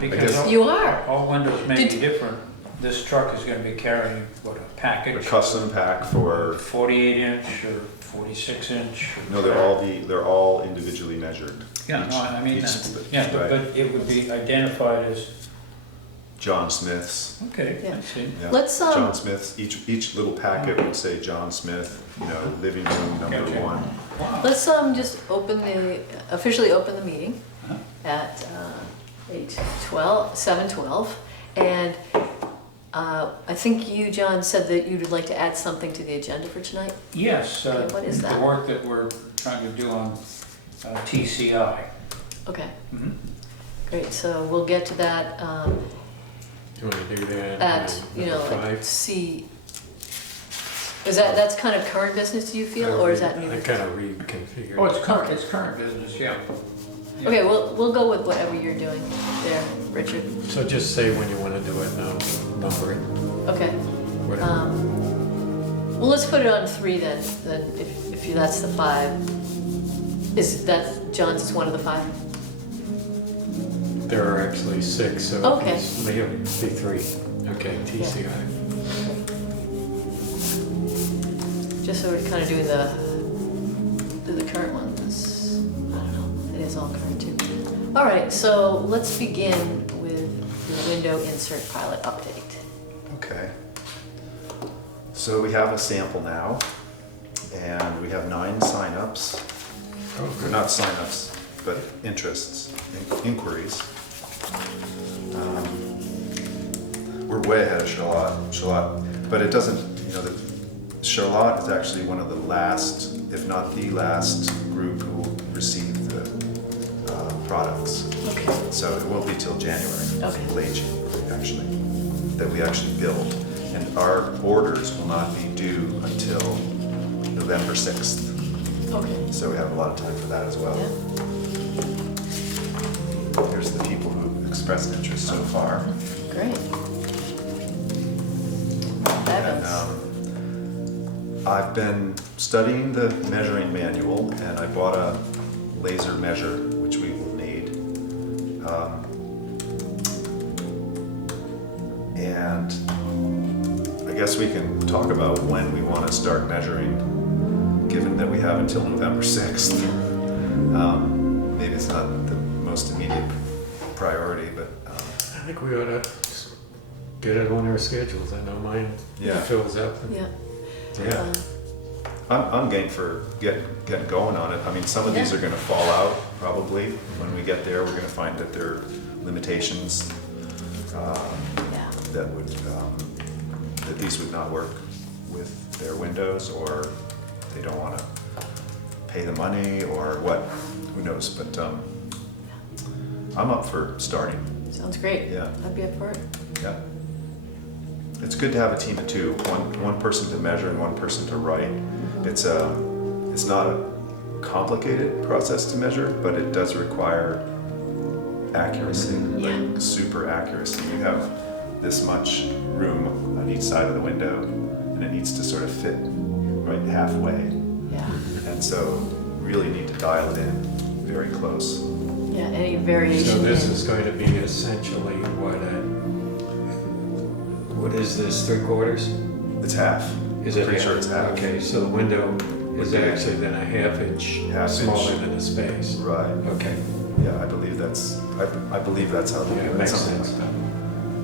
Because guess- You are. all windows may be different. This truck is gonna be carrying, what, a A package? custom pack for, 48 inch or 46 inch? no, they're all individually measured. Yeah, no, I mean, Each- yeah, right. but it would be identified as, John Smith's. okay, Yeah. I see. Yeah. Let's, John Smith's, each little packet would say John Smith, living room number Gotcha. 1. Wow. let's just officially open the meeting Huh? at 7:12. And I think you, John, said that you'd like to add something to the agenda for tonight? Yes, Okay, what is the that? work that we're trying to do on TCI. Okay, Mhm. great, so we'll get to that You want to do that? at, like 5? C. That's kind of current business, do you feel, or is that new? I kind of reconfigured. Oh, it's current business, yeah. Okay, we'll go with whatever you're doing there, Richard. So just say when you want to do it now, number it, Okay. whatever. Well, let's put it on 3 then if that's the 5. Is that, John's is one of the 5? There are actually 6, so Okay. it's maybe be 3. Okay, TCI. Just so we're kind of doing the current ones. I don't know, it is all current too. All right, so let's begin with the window insert pilot update. Okay. So we have a sample now, and we have 9 signups. Oh, Or good. not signups, but interests, inquiries. We're way ahead of Charlotte, but it doesn't, Charlotte is actually one of the last, if not the last, group who will receive the products. Okay. So it won't be till January, Okay. late January, actually, that we actually build. And our orders will not be due until November 6th. Okay. So we have a lot of time for that as well. Yeah. Here's the people who expressed interest so far. Great. And Fabulous. I've been studying the measuring manual, and I bought a laser measure, which we will need. And I guess we can talk about when we want to start measuring, given that we have until November 6th. Maybe it's not the most immediate priority, but I think we ought to get it on our schedules. I know mine Yeah. fills up. Yeah. yeah. I'm game for getting going on it. I mean, some of these Yeah. are going to fall out probably. When we get there, we're going to find that there are limitations Yeah. that these would not work with their windows, or they don't want to pay the money, or what, who knows. But I'm up for starting. Sounds great. Yeah. I'd be up for it. Yeah. It's good to have a team of 2, one person to measure and one person to write. It's not a complicated process to measure, but it does require accuracy, Yeah. like super accuracy. You have this much room on each side of the window, and it needs to sort of fit right halfway. Yeah. And so really need to dial it in very close. Yeah, any variation. So this in- is going to be essentially what is this, 3/4? It's half. Is it Pretty half? sure it's half. Okay, so the window is Would be- actually then a half-inch Half smaller inch. than the space. Right. Okay, Yeah, I believe that's how they yeah, do it. makes Something sense.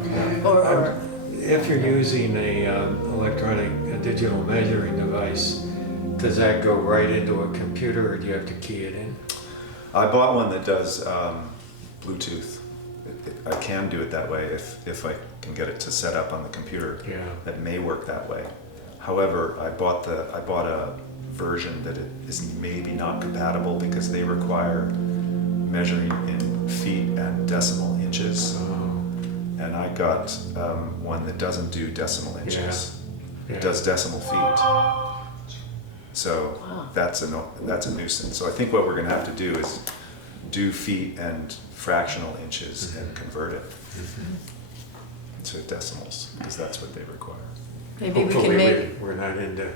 like that. Or If you're using a digital measuring device, does that go right into a computer, or do you have to key it in? I bought one that does Bluetooth. I can do it that way if I can get it to set up on the computer. Yeah. That may work that way. However, I bought a version that it is maybe not compatible because they require measuring in feet and decimal inches. And I got one that doesn't do decimal inches. Yeah. It does decimal feet. So Wow. that's a nuisance. So I think what we're going to have to do is do feet and fractional inches and convert it to decimals, because that's what they require. maybe we Hopefully can make, we're not into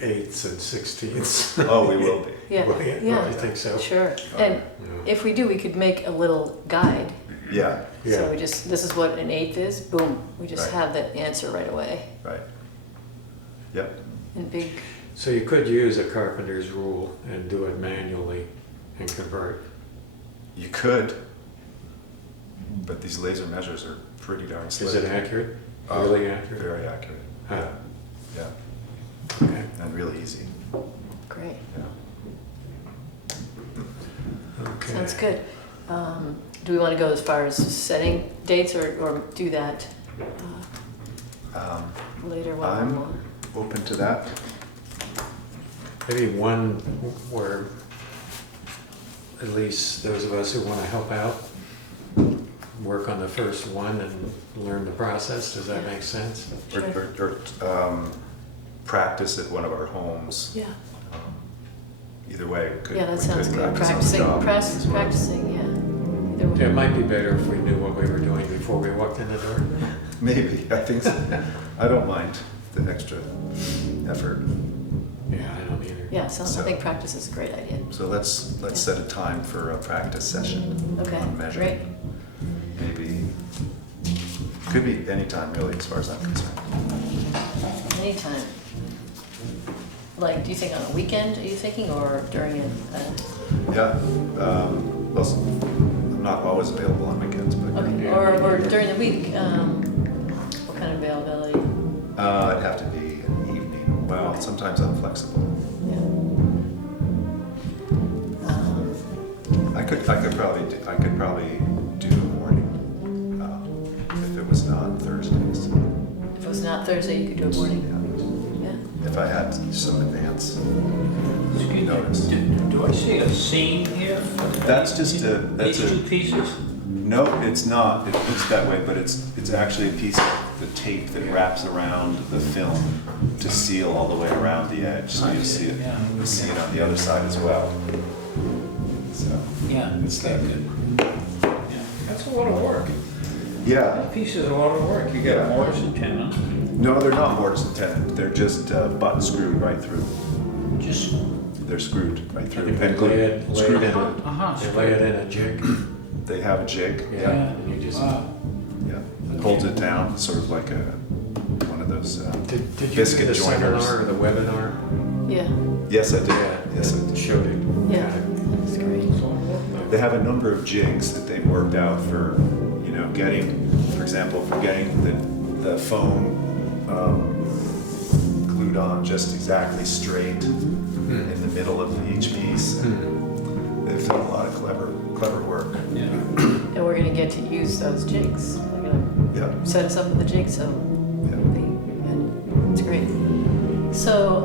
8ths and 16ths. Oh, we will be. yeah, Well, yeah, I think so. sure. Oh, And Yeah. if we do, we could make a little guide Yeah, So we just, this is what an eighth is, boom, we just Right. have the answer right away right. Yep, in big, So you could use a carpenter's rule and do it manually and convert. you could, but these laser measures are pretty darn slick. Is it accurate? Really accurate? Very accurate, Huh. yeah, Okay. and really easy, great, yeah. Okay. sounds good. Do we want to go as far as setting dates or do that later while we're I'm more? open to that. Maybe one where at least those of us who want to help out work on the first one and learn the process. Does that Yeah. make sense? Or practice at one of our homes. Yeah, Either way, we could yeah, that we sounds could good. practice on the job as well. Practicing, yeah. Either way. It might be better if we knew what we were doing before we walked in the door. Maybe, I think so. I don't mind the extra effort. Yeah, I don't either. Yeah, so I So- think practice is a great idea. So let's set a time for a practice session Okay, on measuring. great. Maybe, could be any time really, as far as I'm concerned. Anytime. Like, do you think on a weekend, are you thinking, or during it? Yeah, well, I'm not always available on weekends, but Okay, Yeah. or during the week, what kind of availability? it'd have to be an evening. Well, sometimes I'm flexible. Yeah. I could probably do the morning, if it was not Thursdays. If it was not Thursday, you could do a morning? Yeah. Yeah. If I had some advance. Excuse me, Notice. do I see a seam here? for the- That's just These two pieces? No, it's not. It looks that way, but it's actually a piece of the tape that wraps around the film to seal all the way around the edge. So you see it, Yeah. you see it on the other side as well. So, Yeah. It's okay, that. good. Yeah, that's a lot of work. yeah. That piece is a lot of work. You got a mortise and tenon. No, they're not mortise and tenon. They're just butt screwed right through. Just, They're screwed right through. And And lay it screwed in. in. uh-huh. You lay it in a jig. They have a jig. Yeah, Yeah. and you just. Wow. Yeah. It holds it down, sort of like one of those Did you do biscuit the joiners. seminar or the webinar? Yeah, Yes, I did. Yeah. Yes, I did. Showed it. yeah, that's great. It's a lot of work, They have a number of jigs that they've worked out for, getting, for example, for getting the foam glued on just exactly straight in the middle of each piece. They've done a lot of clever work. though. Yeah. And we're gonna get to use those jigs. They're gonna Yeah, set us up with a jig, so yeah. it'll be good. It's great. So,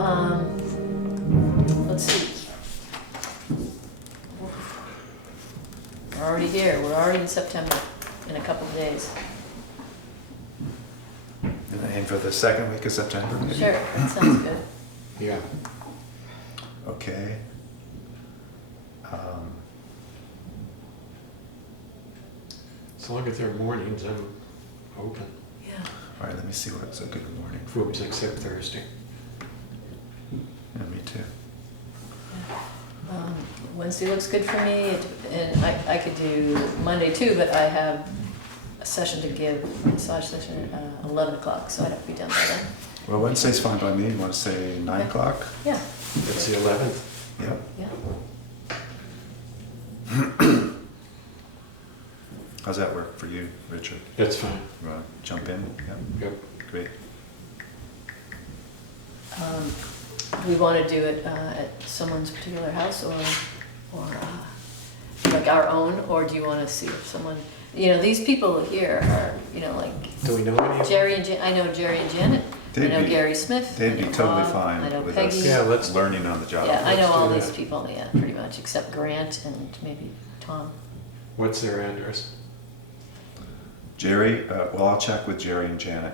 let's see. We're already here. We're already in September in a couple of days. And aim for the second week of September, maybe? Sure, that sounds good. Yeah. Okay. As long as they're mornings, I'm open. Yeah. All right, let me see what's a good morning. Whoops, except Thursday. Yeah, me too. Wednesday looks good for me, and I could do Monday too, but I have a session to give, a massage session at 11 o'clock, so I'd have to be done by then. Well, Wednesday's fine by me. You want to say 9 Okay. o'clock? Yeah, It's the 11th. Yep. yeah. How's that work for you, Richard? That's fine. You want to jump in? Yeah, Yep. great. Do we want to do it at someone's particular house or like our own, or do you want to see if someone, these people here are, like Do we know any of Jerry and I know Jerry and Janet. I They'd know be- Gary Smith. They'd I be know totally Bob, fine I know with Peggy. us Yeah, let's- learning on the job. Yeah, I know Let's all do these that. people, yeah, pretty much, except Grant and maybe Tom. What's their address? Jerry, well, I'll check with Jerry and Janet.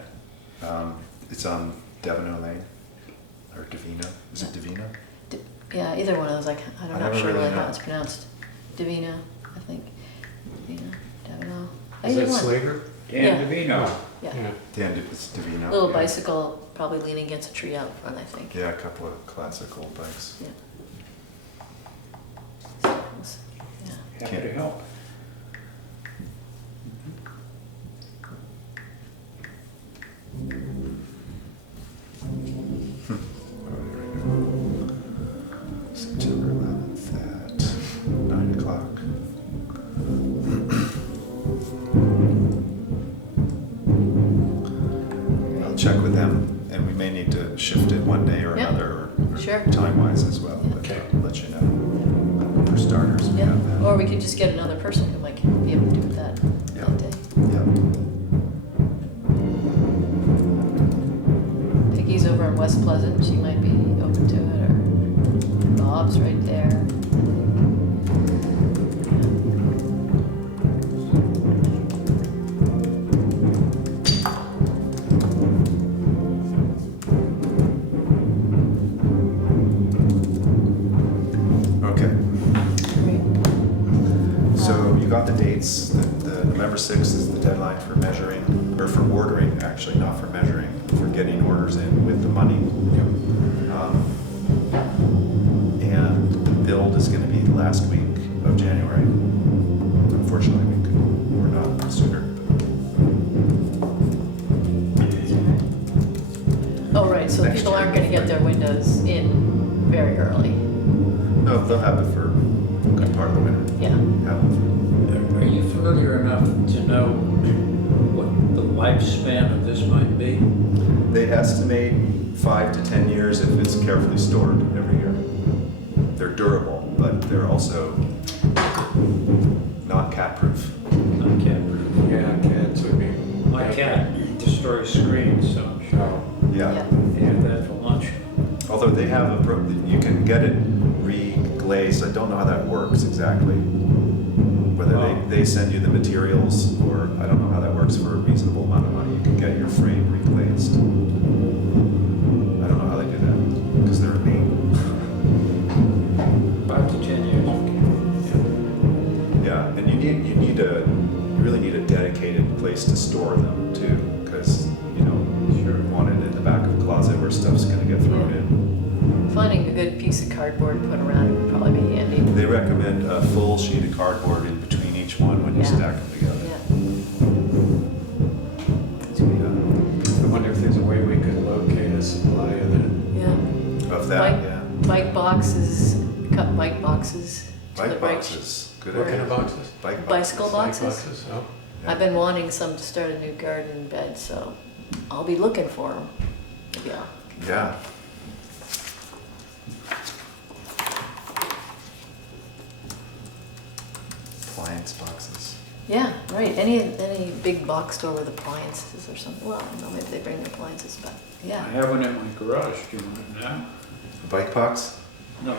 It's on Devino Lane, or Davino. Is it Davino? Yeah, either one of those, I'm I not never sure really really how know. it's pronounced. Davino, I think. Davino, Davino. Is Either that one. Slater? Dan Yeah. DeVino. Yeah, Yeah. Dan, it's Davino. little yeah. bicycle, probably leaning against a tree out front, I think. Yeah, a couple of classic old bikes. Yeah. So, we'll see. Yeah. Happy to help. check with them, and we may need to shift it one day or Yeah. another, or Sure. time-wise as well. But Okay. I'll let you know. For starters, we Yeah, have that. or we could just get another person who might be able to do that Yeah. that day. Yeah. Peggy's over in West Pleasant, she might be open to it, or Bob's right there. Okay. Great. So you got the dates. The November 6th is the deadline for measuring, or for ordering, actually, not for measuring, for getting orders in with the money. And the build is going to be the last week of January. Unfortunately, we're not sooner. Oh, right, so Next people year. aren't gonna get their windows in very early. No, they'll have it for a good part of the winter. Yeah. Have it. Are you familiar enough to know what the lifespan of this might be? They estimate 5 to 10 years if it's carefully stored every year. They're durable, but they're also not cat-proof. Not cat-proof. Yeah, cats would be. My cat destroys screens, so I'm sure Oh, Yeah. I had that for lunch. Although they have you can get it re-glazed. I don't know how that works exactly. Whether they send you the materials, or I don't know how that works for a reasonable amount of money. You can get your frame re-glazed. I don't know how they do that because they're mean. 5 to 10 years. Yeah, and you really need a dedicated place to store them too, because Sure. you want it in the back of a closet where stuff's going to get thrown in. Finding a good piece of cardboard to put around it would probably be handy. They recommend a full sheet of cardboard in between each one when you Yeah. stack them together. Yeah, I wonder if there's a way we could locate a supply of that. yeah. Of that, Bike- yeah. Bike boxes, cut bike boxes. to the Bike right- boxes, good What kind idea. of boxes? Bike Bicycle boxes. Like boxes? Oh, Yeah. I've been wanting some to start a new garden bed, so I'll be looking for them. Yeah. Yeah. Appliance boxes. Yeah, right. Any big box store with appliances or something. Well, I don't know, maybe they bring appliances, but I yeah. have one in my garage, do you want it now? A bike box? No,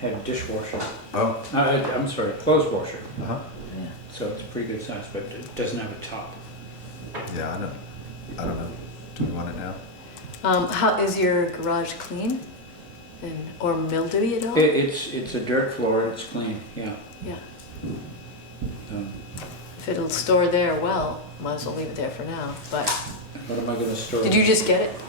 had a dishwasher. Oh. I'm sorry, clothes washer. Uh-huh. Yeah. So it's a pretty good size, but it doesn't have a top. Yeah, I don't know. Do we want it now? How is your garage clean? Or mildewy at all? It's a dirt floor, it's clean, yeah. Yeah. Um, If it'll store there, well, might as well leave it there for now. But What am I gonna store? did you just get it?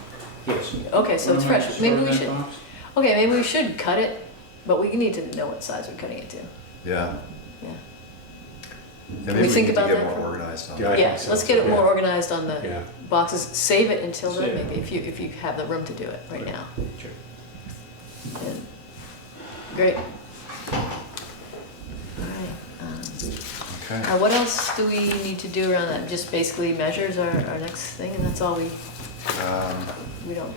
Yes. Okay, so What it's am I fresh. Maybe storing we in should. that box? Okay, maybe we should cut it, but we need to know what size we're cutting it to. Yeah. Yeah. Yeah, we maybe think need to about get that more for- organized on Yeah, I that. Yeah, think so. let's get it more Yeah. organized on the Yeah. boxes. Save it until then, Save it. maybe, if you have the room to do it right now. Sure. And- Great. All right. Okay. What else do we need to do around that? Just basically measures our next thing, and that's all we don't,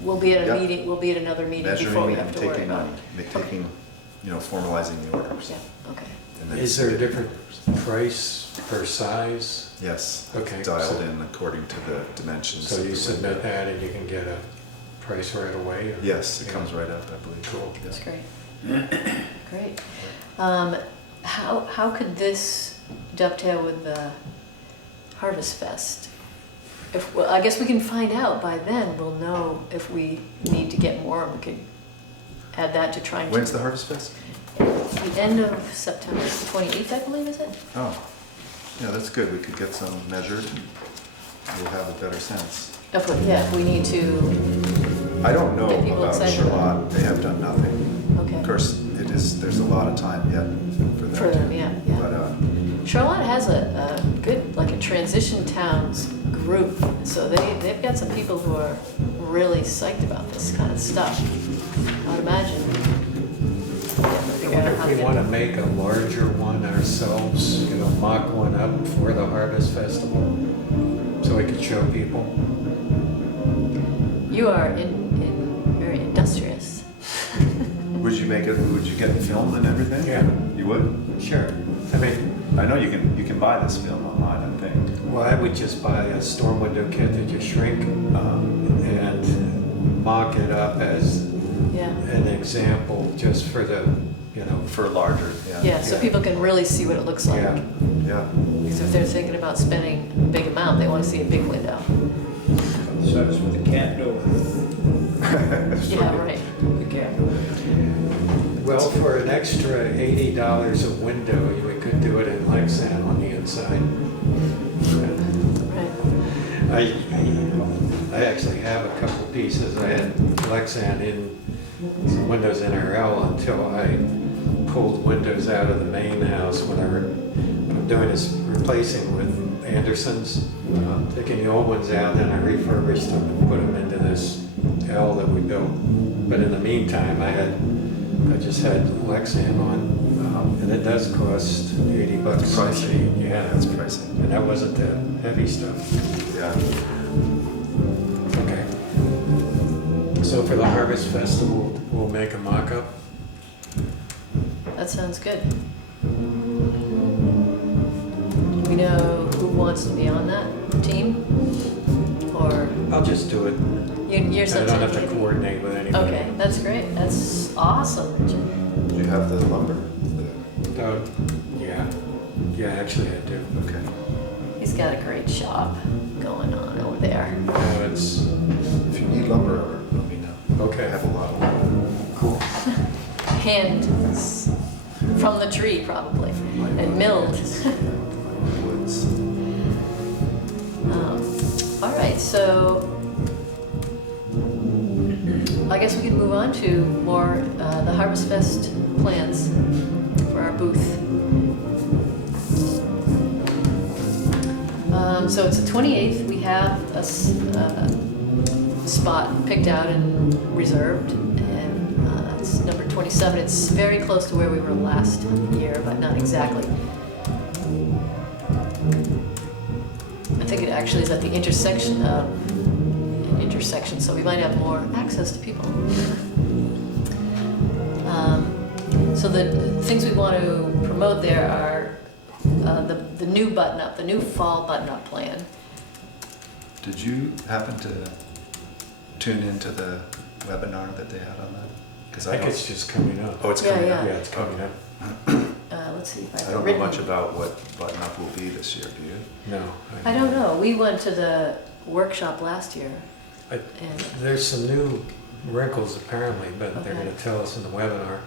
we'll be at a Yep. meeting, we'll be at another meeting before we Measuring have and to worry taking, about it. taking, formalizing the orders. Yeah, okay. And then Is there a submitting different orders. price per size? Yes. Okay, Dialed so- in according to the dimensions. So of you the submit window. that and you can get a price right away? or- Yes, it Yeah. comes right up, I believe. Cool. Yeah. That's great. Great. How could this dovetail with the Harvest Fest? Well, I guess we can find out by then. We'll know if we need to get more. We could add that to try and. When's the Harvest Fest? The end of September, the 28th, I believe, is it? Oh, yeah, that's good. We could get some measured. We'll have a better sense. If we need to, I don't know Get people about excited. Charlotte. They have done nothing. okay. Of course, there's a lot of time yet for them. For them, yeah, yeah. But, Charlotte has a good, like a transition towns group, so they've got some people who are really psyched about this kind of stuff. I would imagine. I wonder if we want to make a larger one ourselves, mock one up for the Harvest Festival, so we can could show people. You are very industrious. Would you get film and everything? Yeah. You would? Sure. I mean, I know you can buy this film online, I think. well, I would just buy a storm window kit that you shrink and mock it up as Yeah. an example just for the, For larger, yeah. Yeah, so Yeah. people can really see what it looks like. Yeah. Yeah. Because if they're thinking about spending a big amount, they want to see a big window. So it's with the cat door. Yeah, right. The cat door. Well, for an extra $80 a window, you could do it in Lexan on the inside. Right. I actually have a couple pieces. I had Lexan in some Windows NRL until I pulled windows out of the main house. What I'm doing is replacing with Andersons, taking the old ones out, then I refurbished them and put them into this L that we built. But in the meantime, I just had Lexan on, and it does cost $80 That's a pricey. sheet. Yeah, That's pricey. and that wasn't the heavy stuff. Yeah. Okay. So for the Harvest Festival, we'll make a mock-up. That sounds good. Do we know who wants to be on that team? Or I'll just do it. you're I such don't a have to coordinate with anybody. Okay, that's great. That's awesome, Richard. Do you have the lumber? Yeah. Yeah, actually I do. Okay. He's got a great shop going on over there. It's If you need lumber, let me know. I okay. have a lot of lumber. Cool. Hand from the tree, probably, and milled. Woods. All right, so I guess we can move on to more the Harvest Fest plans for our booth. So it's the 28th. We have a spot picked out and reserved, and that's number 27. It's very close to where we were last year, but not exactly. I think it actually is at the intersection, so we might have more access to people. So the things we want to promote there are the new button-up, the new fall button-up plan. Did you happen to tune into the webinar that they had on that? Because I think it's just coming up. Oh, it's Yeah, coming yeah. up. Yeah, it's coming up. Let's see if I I have it don't know written. much about what Button Up will be this year, do you? No. I don't know. We went to the workshop last year, I- and There's some new wrinkles apparently, but they're Okay. going to tell us in the webinar.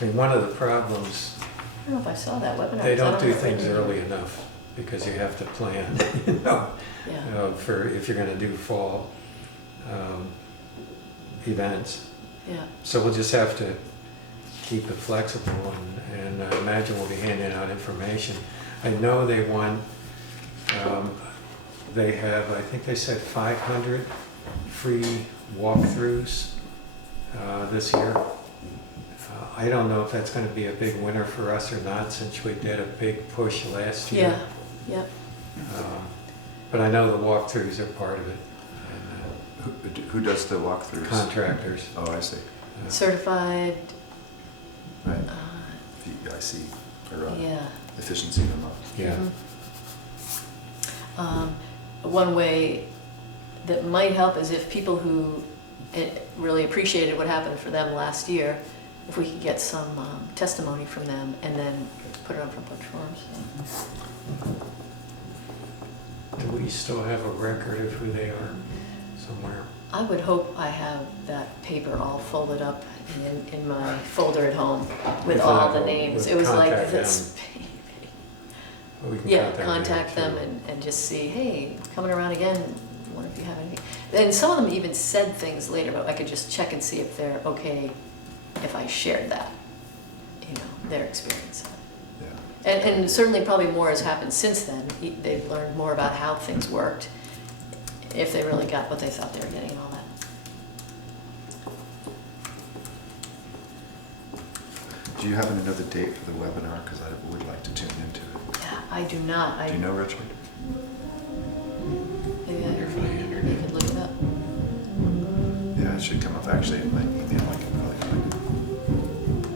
I mean, one of the problems, I don't know if I saw that webinar. they 'cause I don't do have it things written. early enough because you have to plan, Yeah, for if you're going to do fall events. yeah. So we'll just have to keep it flexible, and I imagine we'll be handing out information. I know they want, they have, I think they said 500 free walkthroughs this year. I don't know if that's going to be a big winner for us or not, since we did a big push last year. Yeah, But I know the walkthroughs are part of it, Who does the walkthroughs? and contractors. Oh, I see. certified, Right. uh, VIC, or yeah. efficiency memo. Yeah. One way that might help is if people who really appreciated what happened for them last year, if we could get some testimony from them and then put it on front porch forums. Do we still have a record of who they are somewhere? I would hope I have that paper all folded up in my folder at home with If all not, the we'll- names. we'll It was like contact this. Or we can Yeah, contact too. them and just see, hey, coming around again, wonder if you have anything. And some of them even said things later, but I could just check and see if they're okay if I shared that, their experience. Yeah. And certainly probably more has happened since then. They've learned more about how things worked, if they really got what they thought they were getting and all that. Do you happen to know the date for the webinar? Because I would like to tune into it. Yeah, I do not. Do you know, Richard? It it should come up actually in my email. I can probably find it.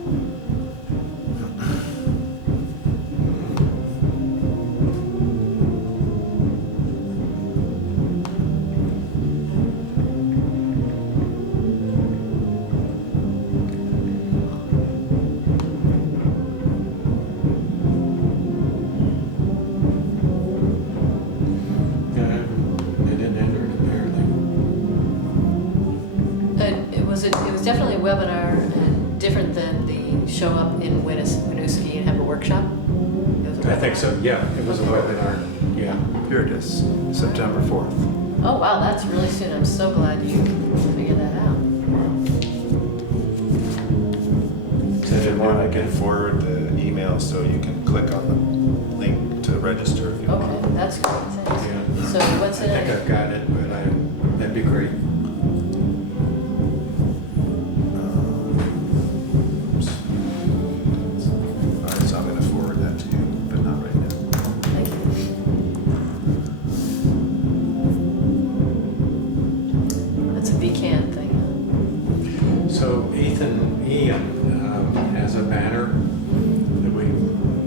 They didn't enter it apparently. It was definitely a webinar, and different than the show up in Winooski and have a workshop. It was a I think webinar. so, yeah, it was a webinar, yeah. Here it is, September 4th. Oh, wow, that's really soon. I'm so glad you figured that out. If you want, I can forward the email so you can click on the link to register if you want. Okay, that's great, thanks. Yeah. So what's I in think it? I've got it, but that'd be great. Oops. All right, so I'm going to forward that to you, but not right now. Thank you. That's a becan thing. So Ian has a banner that we,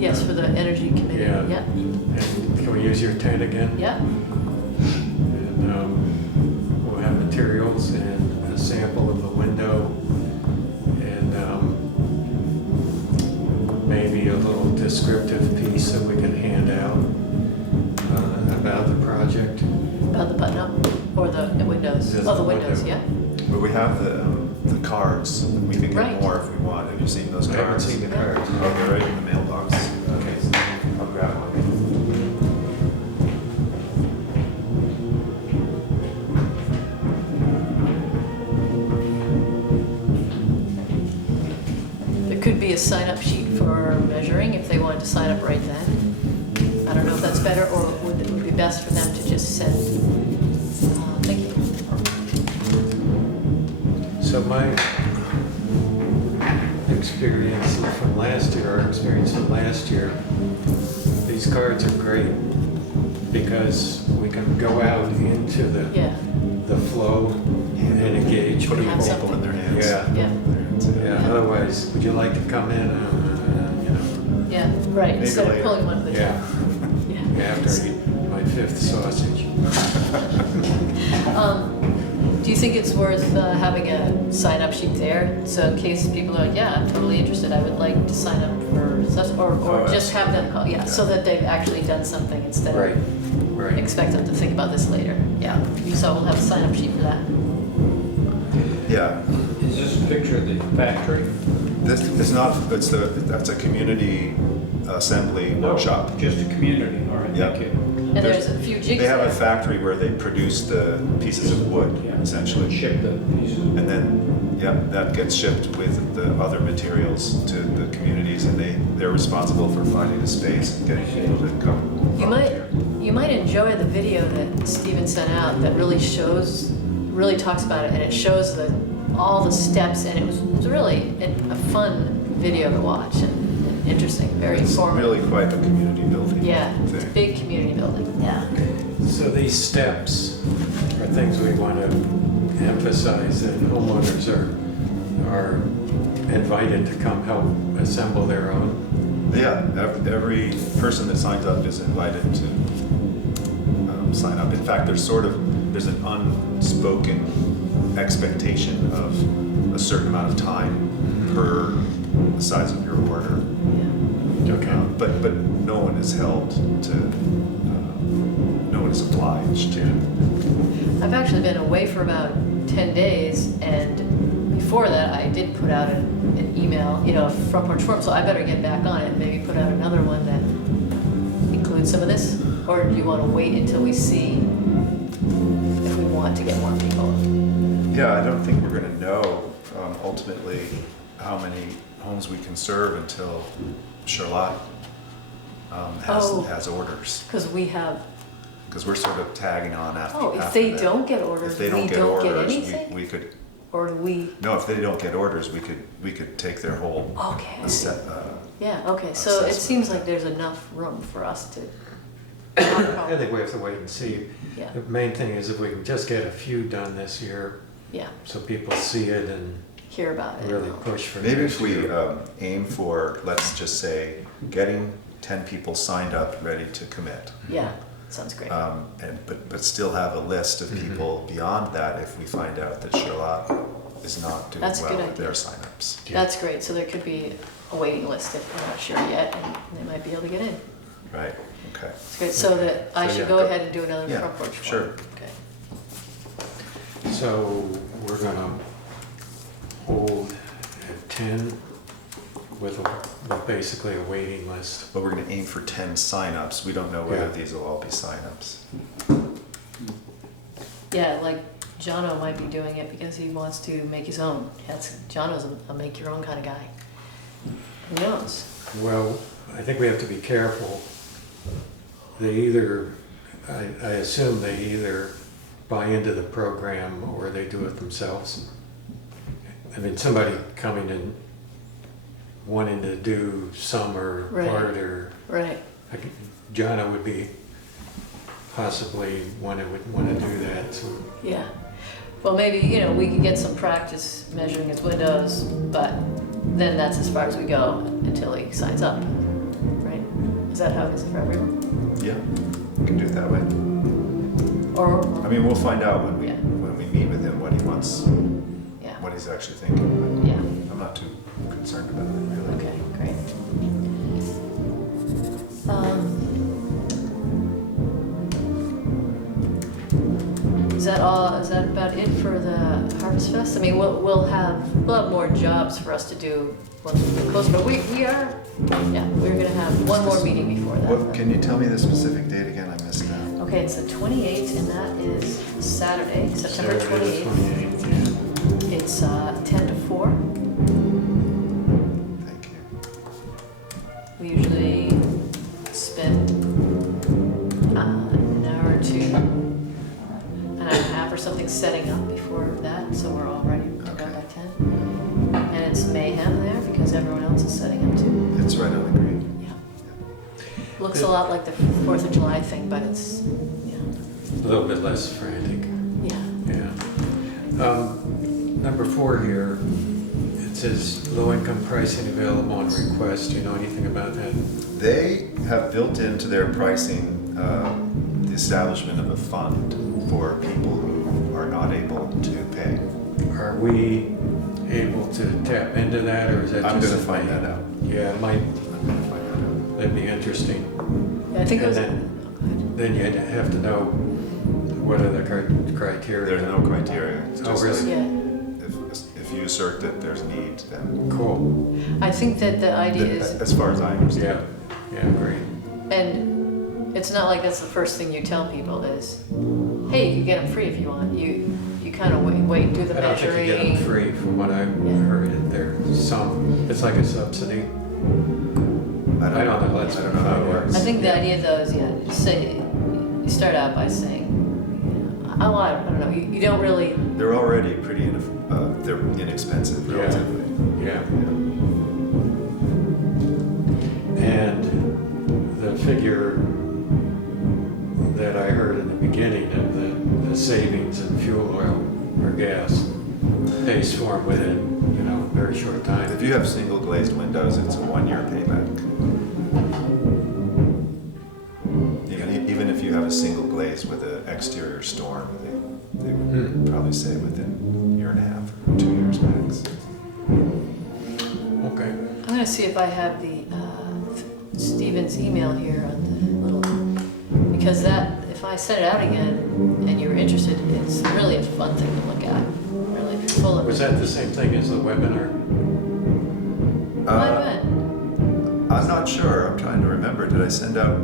Yes, for the energy committee. Yeah. Yep. and can we use your tent again? Yep. And we'll have materials and a sample of the window and maybe a little descriptive piece that we can hand out about the project. About the button up or the windows? Just Oh, the the windows, window. yeah. But we have the cards. We can get Right. more if we want. Have you seen those I haven't cards? seen the cards. Oh, they're right in the mailbox. Okay, so I'll grab one. There could be a sign-up sheet for measuring if they wanted to sign up right then. I don't know if that's better, or would it be best for them to just send, thank you. So my experience from last year, our experience from last year, these cards are great because we can go out into Yeah, the flow and engage Putting Have people in their hands. Yeah. yeah, Yeah, otherwise, would you like to come in, you know, yeah, right, Maybe instead of later. pulling one of the. yeah, Yeah. after I eat my 5th sausage. Do you think it's worth having a sign-up sheet there? So in case people are like, yeah, I'm totally interested, I would like to sign up for such, or Oh, just have them, yeah, so that they've actually done something instead Right, of right. expect them to think about this later. Yeah, so we'll have a sign-up sheet for that. Yeah. Is this a picture of the factory? This is not, that's a community assembly workshop. Just a community, all right, Yeah. thank you. And there's a few jigs They have there. a factory where they produce the pieces of wood, Yeah. essentially. Ship the pieces. And then, yeah, that gets shipped with the other materials to the communities, and they're responsible for finding a space and getting people to come You volunteer. might enjoy the video that Steven sent out that really talks about it, and it shows all the steps, and it was really a fun video to watch and interesting, very It's informative. really quite a community building Yeah, it's a thing. big community building, yeah. So these steps are things we want to emphasize that homeowners are invited to come help assemble their own. Yeah, every person that signs up is invited to sign up. In fact, there's an unspoken expectation of a certain amount of time per the size of your order. Okay. But no one is held to, no one is obliged to. I've actually been away for about 10 days, and before that, I did put out an email, Front Porch Forum, so I better get back on it and maybe put out another one that includes some of this. Or do you want to wait until we see if we want to get more people? Yeah, I don't think we're going to know ultimately how many homes we can serve until Charlotte has orders. Because we have, Because we're sort of tagging on after. if after they that. don't get orders, If they we don't get don't get orders, anything? we could. Or do we, No, if they don't get orders, we could take their whole okay. set. Okay, so it assessment. seems like there's enough room for us to. I think we have to wait and see. Yeah. The main thing is if we can just get a few done this year, Yeah, so people see it and hear about it. really push for Maybe next if we year. aim for, let's just say, getting 10 people signed up, ready to commit. Yeah, sounds great. But still have a list of Mhm. people beyond that if we find out that Charlotte is not doing That's a good well with their idea. signups. Yeah. That's great, so there could be a waiting list if we're not sure yet, and they might be able to get in. Right, okay. That's great, so that I So, should yeah, go go- ahead and do another yeah, front porch one. sure. Okay. So we're gonna hold at 10 with basically a waiting list. But we're gonna aim for 10 signups. We don't know whether Yeah. these will all be signups. Yeah, like Jono might be doing it because he wants to make his own. Jono's a make your own kind of guy. Who knows? Well, I think we have to be careful. They either, I assume they either buy into the program or they do it themselves. I mean, somebody coming and wanting to do some or Right. part or, Right. like, Jonna would be possibly one that would want to do that, so. Yeah. Well, maybe, we could get some practice measuring his windows, but then that's as far as we go until he signs up, right? Is that how it is for everyone? Yeah, we can do it that way. Or, I mean, we'll find out when Yeah. we meet with him, what he wants, yeah, what he's actually thinking. yeah, But I'm not too concerned about it, really. okay, great. Is that all, is that about it for the Harvest Fest? I mean, we'll have more jobs for us to do once we get closer, but we're gonna have one more meeting before that. What, can you tell me the specific date again? I missed that. Okay, it's the 28th, and that is Saturday, September Saturday the 28th. 28th, yeah. It's 10 to 4. Thank you. We usually spend an hour or two, an hour and a half or something setting up before that, so we're all ready to go by 10. And it's mayhem there because everyone else is setting up too. It's right on the green. Yeah. Looks a lot like the 4th of July thing, but it's, A little bit less frantic, yeah. yeah. Number 4 here, it says low-income pricing available on request. Do you know anything about that? They have built into their pricing the establishment of a fund for people who are not able to pay. Are we able to tap into that, or is that I'm just? gonna find that out. Yeah, it might, I'm gonna find that out. that'd be interesting. Yeah, I think it was. And then you'd have to know what are the criteria. There's no criteria. It's Oh, just really? Yeah. If you assert that there's need, then Cool, I think that the idea is, as far as I understand. yeah, great. and it's not like that's the first thing you tell people is, hey, you can get them free if you want. You kind of wait, do the I don't think you get them measuring. free from what I heard. There's some, it's like a subsidy. I don't know, let's I don't know how it works. I think the idea though is, you start out by saying, I don't know, you don't really, They're already pretty they're inexpensive Yeah. relatively. Yeah. And the figure that I heard in the beginning of the savings in fuel oil or gas pays for them within, a very short time. If you have single glazed windows, it's a 1-year payback. Even if you have a single glaze with an exterior storm, they would probably say within a year and a half or 2 years max. Okay. I'm gonna see if I have the Steven's email here on the little, because that, if I send it out again and you're interested, it's really a fun thing to look at. Really full of. Was that the same thing as the webinar? Might have been. I'm not sure. I'm trying to remember. Did I send out?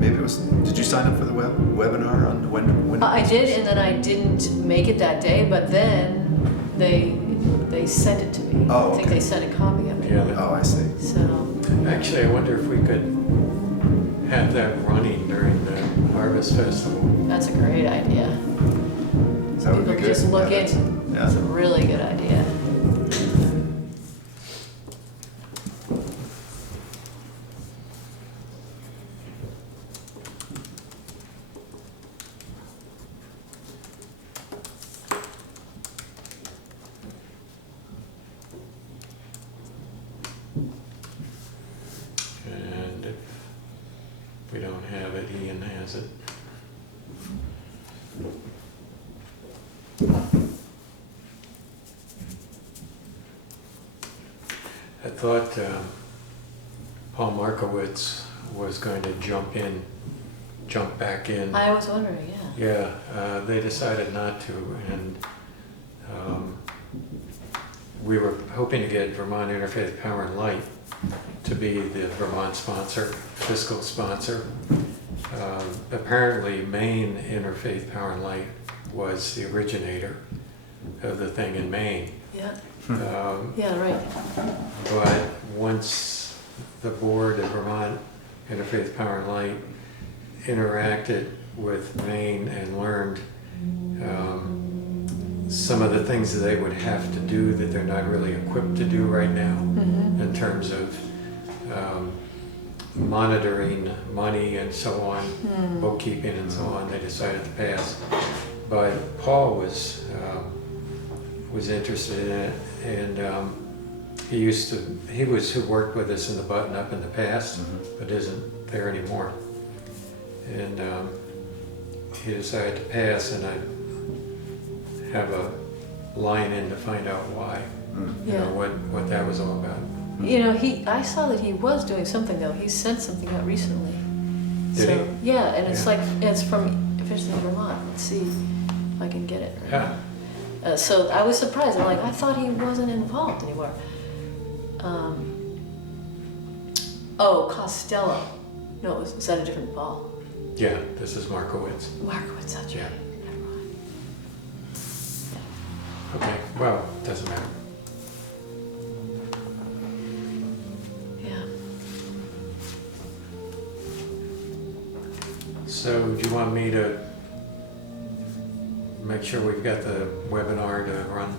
Maybe it was. Did you sign up for the webinar on when? I did, and then I didn't make it that day, but then they sent it to me. Oh, I think okay. they sent a copy of it. Yeah. Oh, I see. So, Actually, I wonder if we could have that running during the Harvest Festival. that's a great idea. That would be People good. just look Yeah, that's- in. yeah. It's a really good idea. that Ian has it. I thought Paul Markowitz was going to jump back in. I was wondering, yeah. Yeah, they decided not to, and we were hoping to get Vermont Interfaith Power and Light to be the Vermont sponsor, fiscal sponsor. Apparently, Maine Interfaith Power and Light was the originator of the thing in Maine. Yeah, Yeah, right. But once the board of Vermont Interfaith Power and Light interacted with Maine and learned some of the things that they would have to do that they're not really equipped to do right now in terms of monitoring money and so on, bookkeeping and so on, they decided to pass. But Paul was interested in it, and he was who worked with us in the Button Up in the past, but isn't there anymore. And he decided to pass, and I have a line in to find out why, you know, what that was all about. You know, I saw that he was doing something though. He sent something out recently. Did So, he? yeah, and it's Yeah. like, it's from officially Vermont. Let's see if I can get it. Yeah. So I was surprised. I'm like, I thought he wasn't involved anymore. Oh, Costello. No, was that a different Paul? Yeah, this is Markowitz. Markowitz, that's Yeah. right. Never mind. Okay, well, doesn't matter. Yeah. So do you want me to make sure we've got the webinar to run?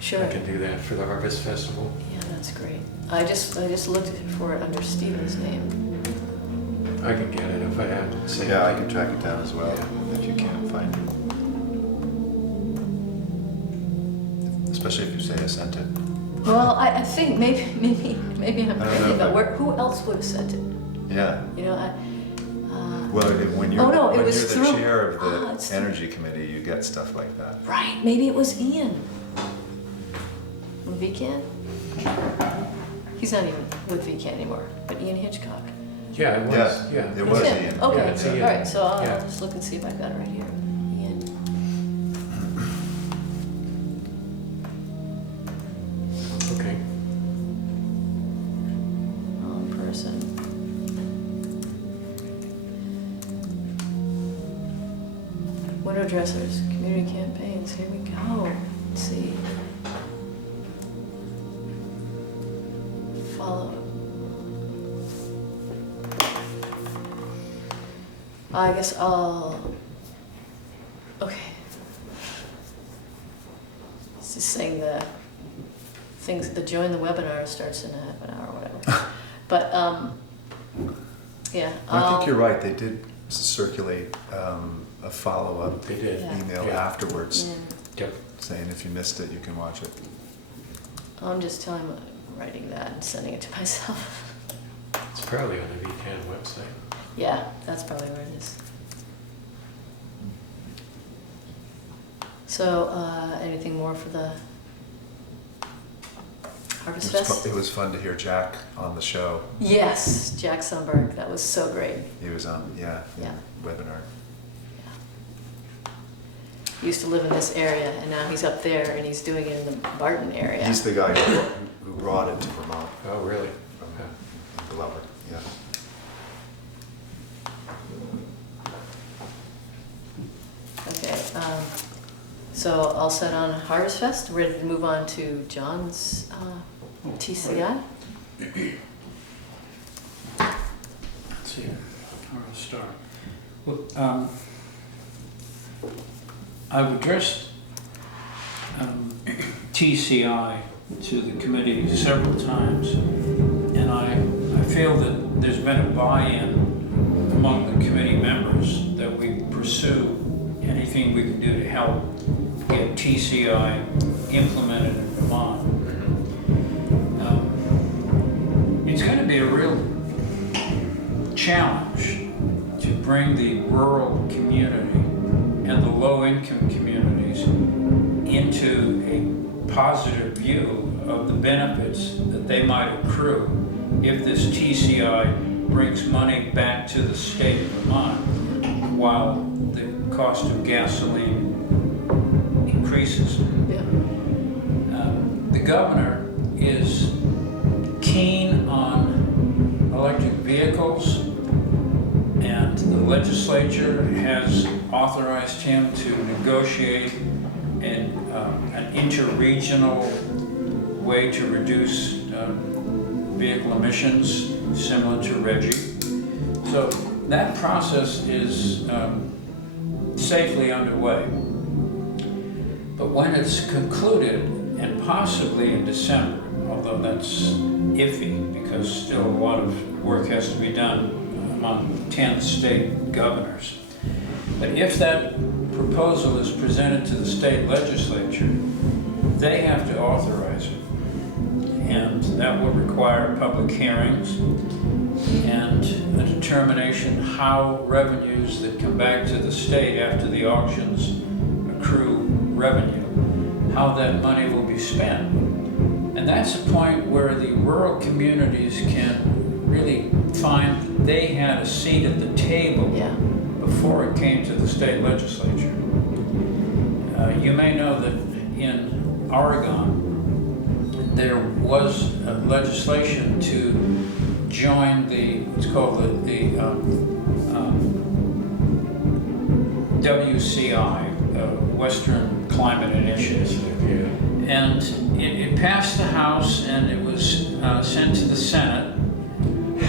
Sure. I can do that for the Harvest Festival. Yeah, that's great. I just looked for it under Stephen's name. I can get it if I have to. So yeah, I can track it down as well Yeah. if you can't find it. Especially if you say I sent it. Well, I think maybe I'm I don't crazy, know, but but- who else would have sent it? Yeah. You know, Well, when you're, Oh, no, it when was you're the through- chair of Ah, the it's- energy committee, you get stuff like that. right, maybe it was Ian. From VCAN? He's not even with VCAN anymore, but Ian Hitchcock. Yeah, it was, Yeah, yeah. it was That's Ian. Okay, Yeah, it's Ian. all right, so I'll Yeah. just look and see if I've got it right here. Ian. Okay. Wrong person. Window dressers, community campaigns, here we go. Let's see. Follow. I guess I'll, okay. It's just saying the things, the join the webinar starts in half an hour or whatever. But, yeah. I think you're right, they did circulate a follow-up They did. Yeah. email Yeah. afterwards Yeah. Yep. saying if you missed it, you can watch it. I'm just telling him, writing that and sending it to myself. It's probably on the VCAN website. Yeah, that's probably where it is. So, anything more for the Harvest Fest? It was fun to hear Jack on the show. Yes, Jack Sundberg, that was so great. He was on, Yeah. webinar. He used to live in this area, and now he's up there, and he's doing it in the Barton area. He's the guy who brought it to Vermont Oh, really? from Glover, yeah. Okay, so all set on Harvest Fest. We're ready to move on to John's TCI. Let's see, where to start. Well, I've addressed TCI to the committee several times, and I feel that there's been a buy-in among the committee members that we pursue anything we can do to help get TCI implemented in Vermont. It's going to be a real challenge to bring the rural community and the low-income communities into a positive view of the benefits that they might accrue if this TCI brings money back to the state of Vermont while the cost of gasoline increases. Yeah. The governor is keen on electric vehicles, and the legislature has authorized him to negotiate an interregional way to reduce vehicle emissions similar to RGGI. So that process is safely underway. But when it's concluded, and possibly in December, although that's iffy because still a lot of work has to be done among 10 state governors. But if that proposal is presented to the state legislature, they have to authorize it. And that will require public hearings and a determination how revenues that come back to the state after the auctions accrue revenue, how that money will be spent. And that's a point where the rural communities can really find that they had a seat at the table before it came to the state legislature. You may know that in Oregon, there was legislation to join what's called the WCI, Western Climate Initiative. And it passed the House, and it was sent to the Senate.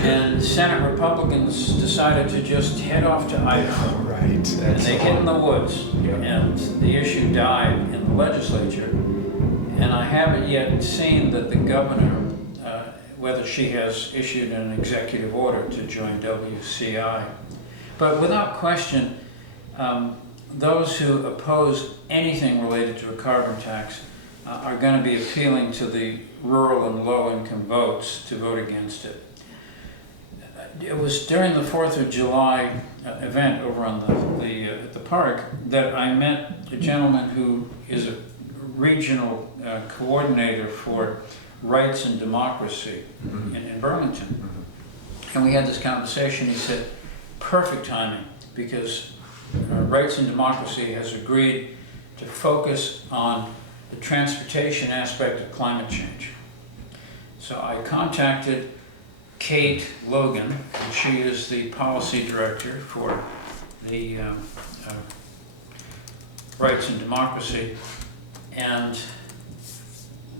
And Senate Republicans decided to just head off to Idaho. Right. And they hid in the woods. And the issue died in the legislature. And I haven't yet seen that the governor, whether she has issued an executive order to join WCI. But without question, those who oppose anything related to a carbon tax are going to be appealing to the rural and low-income votes to vote against it. It was during the 4th of July event over on at the park that I met a gentleman who is a regional coordinator for rights and democracy in Burlington. And we had this conversation. He said, perfect timing, because Rights and Democracy has agreed to focus on the transportation aspect of climate change. So I contacted Kate Logan, and she is the policy director for the Rights and Democracy, and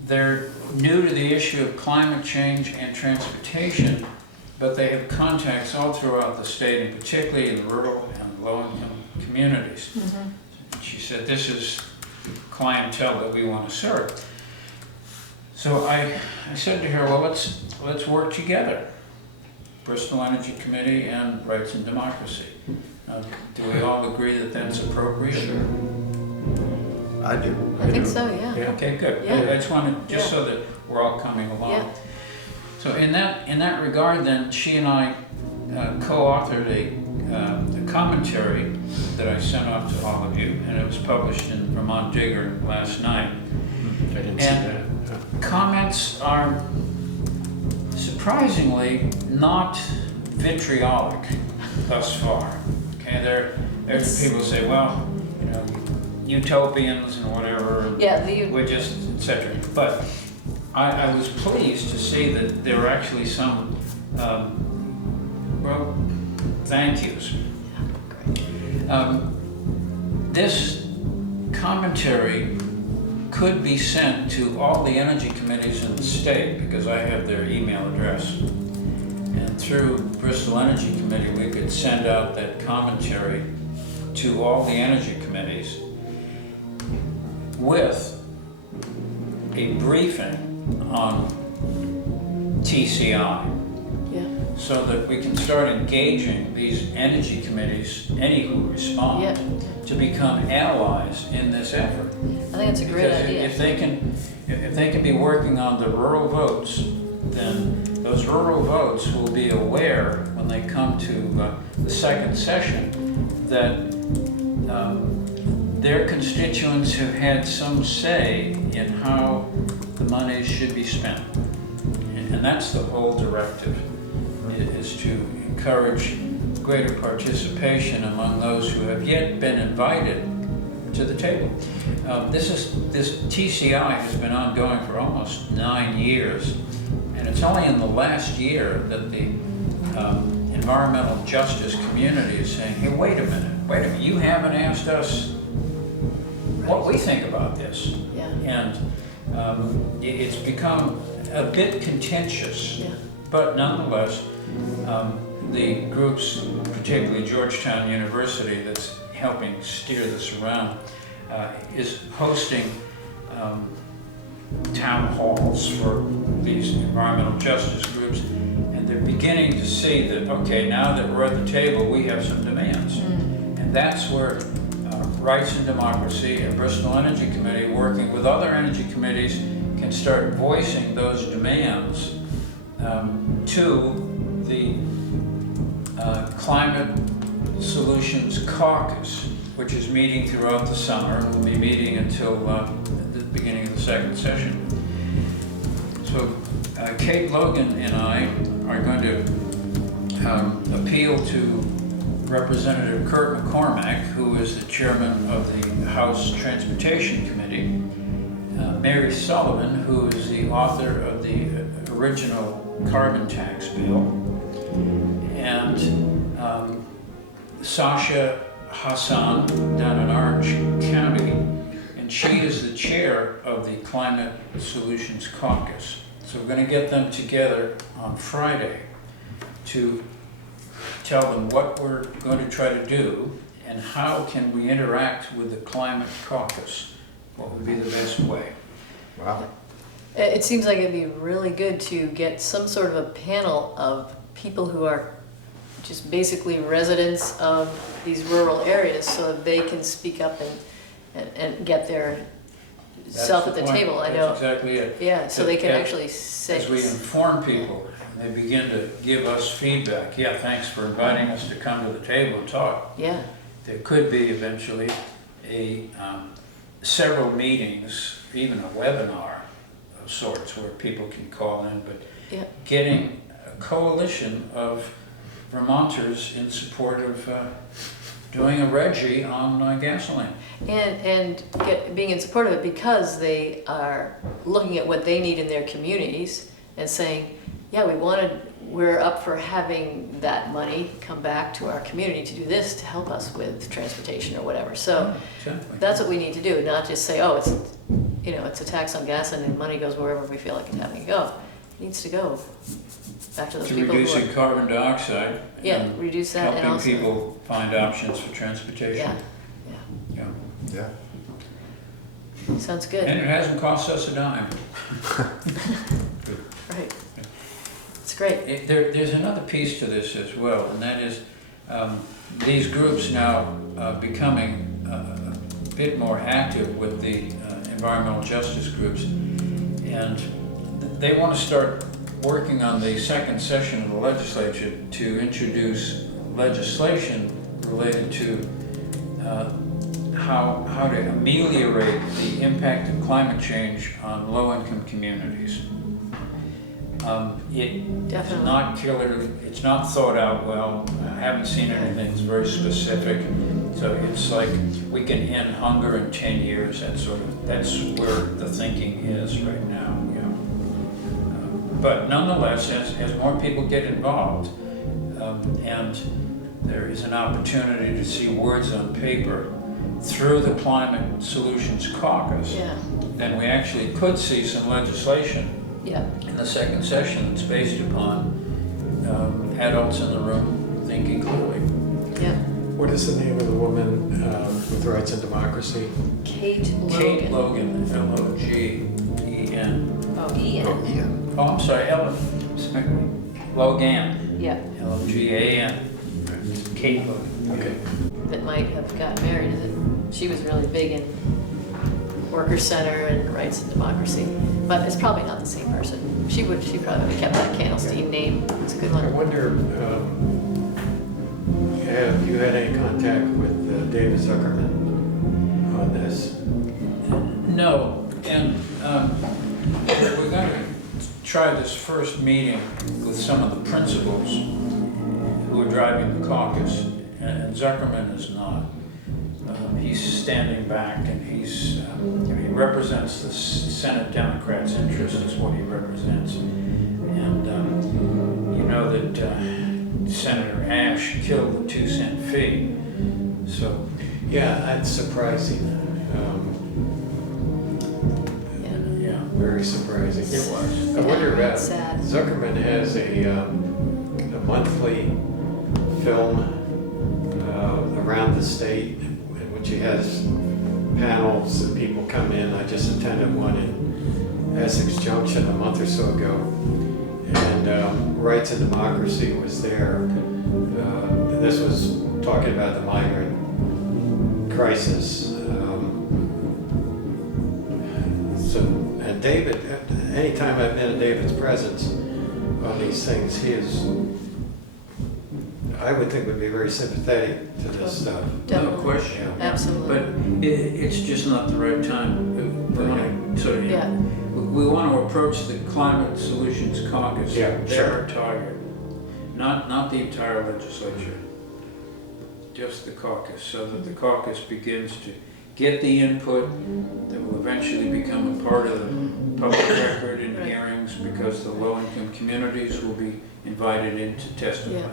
they're new to the issue of climate change and transportation, but they have contacts all throughout the state, and particularly in rural and low-income communities. She said, this is clientele that we want to serve. So I said to her, well, let's work together, Bristol Energy Committee and Rights and Democracy. Do we all agree that that's appropriate? Sure. I do. I think so, yeah. Okay, good. Yeah. I just wanted, just so that we're all coming along. Yeah. So in that regard, then, she and I co-authored a commentary that I sent off to all of you, and it was published in Vermont Digger last night. I didn't see that. Comments are surprisingly not vitriolic thus far. Okay, there's people who say, well, you know, utopians and whatever. We're just etc. But I was pleased to see that there were actually some well, thank yous. This commentary could be sent to all the energy committees in the state, because I have their email address. And through Bristol Energy Committee, we could send out that commentary to all the energy committees with a briefing on TCI, so that we can start engaging these energy committees, any who respond, to become allies in this effort. I think it's a great idea. If they can be working on the rural votes, then those rural votes will be aware when they come to the second session that their constituents have had some say in how the money should be spent. And that's the whole directive, is to encourage greater participation among those who have yet been invited to the table. This TCI has been ongoing for almost 9 years, and it's only in the last year that the environmental justice community is saying, hey, wait a minute, you haven't asked us what we think about this. Yeah. And it's become a bit contentious, Yeah. but nonetheless, the groups, particularly Georgetown University, that's helping steer this around, is hosting town halls for these environmental justice groups, and they're beginning to see that, okay, now that we're at the table, we have some demands. And that's where Rights and Democracy and Bristol Energy Committee, working with other energy committees, can start voicing those demands to the Climate Solutions Caucus, which is meeting throughout the summer and will be meeting until the beginning of the second session. So Kate Logan and I are going to appeal to Representative Kurt McCormack, who is the chairman of the House Transportation Committee, Mary Sullivan, who is the author of the original carbon tax bill, and Sasha Hassan down in Orange County, and she is the chair of the Climate Solutions Caucus. So we're going to get them together on Friday to tell them what we're going to try to do and how can we interact with the Climate Caucus. What would be the best way? Wow. It seems like it'd be really good to get some sort of a panel of people who are just basically residents of these rural areas, so that they can speak up and get their self at the point. table. I That's know. exactly it. Yeah, so they can As- actually say. As we inform people, they begin to give us feedback. Yeah, thanks for inviting us to come to the table and talk. Yeah, There could be eventually several meetings, even a webinar of sorts where people can call in, but yeah, getting a coalition of Vermonters in support of doing a reggie on gasoline. and being in support of it because they are looking at what they need in their communities and saying, yeah, we're up for having that money come back to our community to do this, to help us with transportation or whatever. So Exactly. that's what we need to do, not just say, oh, it's a tax on gas and money goes wherever we feel like it's having to go. It needs to go back to those To people who reducing are, carbon dioxide. yeah, and reduce that and helping also, people find options for transportation. yeah, Yeah. Yeah. yeah, sounds good, And it hasn't cost us a dime. right. It's great, There's another piece to this as well, and that is these groups now becoming a bit more active with the environmental justice groups, and they want to start working on the second session of the legislature to introduce legislation related to how to ameliorate the impact of climate change on low-income communities. It's Definitely. not killer, it's not thought out well. I haven't seen anything that's very specific. So it's like we can end hunger in 10 years. That's where the thinking is right now. Yeah. But nonetheless, as more people get involved, and there is an opportunity to see words on paper through the Climate Solutions Caucus, yeah, then we actually could see some legislation yeah, in the second session that's based upon adults in the room thinking clearly. yeah. What is the name of the woman with Rights and Democracy? Kate Logan. Kate Logan, L-O-G-E-N. Oh, Ian. Oh, Ian. Oh, I'm sorry, Logan, Yeah, L-O-G-A-N. Kate Logan. Okay. that might have gotten married. She was really big in Workers' Center and Rights and Democracy, but it's probably not the same person. She probably would have kept that Candlestein name. It's a good I one. wonder, have you had any contact with David Zuckerman on this? No, and we're going to try this first meeting with some of the principals who are driving the caucus, and Zuckerman is not. He's standing back, and he represents the Senate Democrats' interest is what he represents. And you know that Senator Ash killed the 2-cent fee, so. Yeah, that's surprising. Yeah, Very surprising. it was. I wonder Yeah, about, sad. Zuckerman has a monthly film around the state in which he has panels and people come in. I just attended one in Essex Junction a month or so ago, and Rights and Democracy was there. This was talking about the migrant crisis. And David, anytime I've been in David's presence on these things, he is, I would think, would be very sympathetic to this stuff. No Definitely. question. Absolutely. But it's just not the right time. We want to sort of, Yeah. we want to approach the Climate Solutions Caucus. Yeah, They're sure. our target, not the entire legislature, just the caucus, so that the caucus begins to get the input that will eventually become a part of the public record in Right. hearings, because the low-income communities will be invited in to testify. Yeah.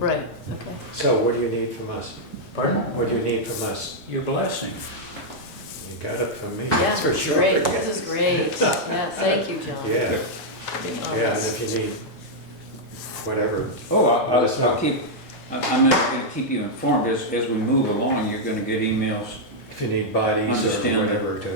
Right, okay. So what do you need from us? Pardon? What do you need from us? Your blessing. You got it from me, Yeah, that's for sure. great. This is great. Yeah, thank you, John. Yeah, Oh, yeah, and if you need whatever. Oh, Let's I'll not- keep, I'm going to keep you informed. As we move along, you're going to get emails, If you need bodies or Understand that. whatever to.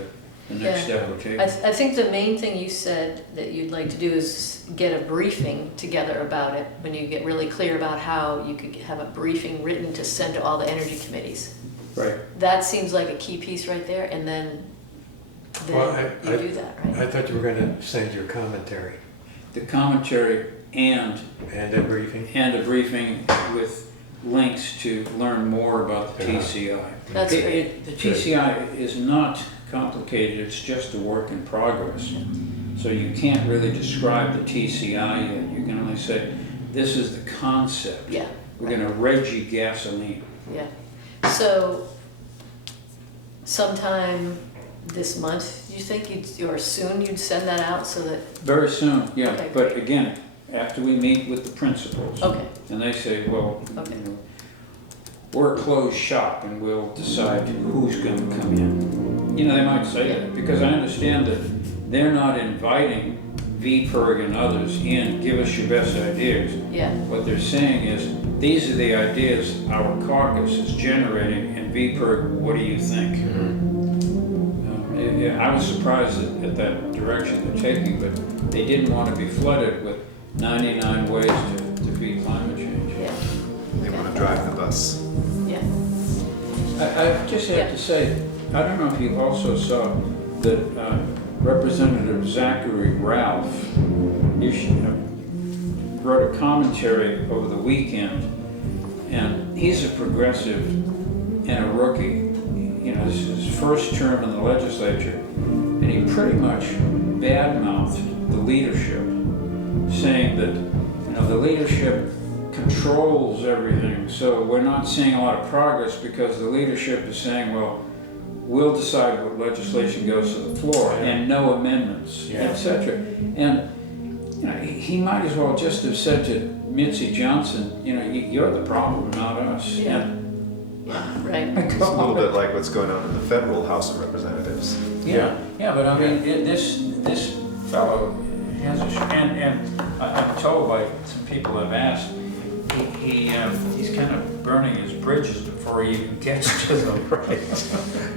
the next Yeah. step we're taking. I think the main thing you said that you'd like to do is get a briefing together about it, when you get really clear about how you could have a briefing written to send to all the energy committees. Right. That seems like a key piece right there, and then Well, you do that, I right? thought you were gonna send your commentary The commentary and and a briefing. a briefing with links to learn more about the TCI. That's great. The TCI is not complicated, it's just a work in progress. So you can't really describe the TCI yet. You can only say, this is the concept. Yeah, We're going to regi gasoline. yeah. So sometime this month, you think or soon you'd send that out so that, Very soon, yeah. Okay, But great. again, after we meet with the principals, okay, and they say, well, Okay. you know, we're a closed shop and we'll decide who's going to come in. You know, they might say that, because I understand that they're not inviting VPERG and others in, give us your best ideas. yeah, What they're saying is, these are the ideas our caucus is generating, and VPERG, what do you think? Yeah, I was surprised at that direction they're taking, but they didn't want to be flooded with 99 ways to beat climate change. yeah, They want to drive the bus. yeah. I just have to say, I don't know if you also saw that Representative Zachary Ralph wrote a commentary over the weekend, and he's a progressive and a rookie. You know, this is his first term in the legislature, and he pretty much badmouthed the leadership, saying that, you know, the leadership controls everything, so we're not seeing a lot of progress because the leadership is saying, well, we'll decide what legislation goes to the floor and no amendments, etc. And you know, he might as well just have said to Mitzi Johnson, you know, you're the problem, not us. Yeah. And Yeah, right. It's a little bit like what's going on in the federal House of Representatives. yeah, but I mean, this fellow has and I'm told by some people I've asked, he's kind of burning his bridges before he even gets to them. Right.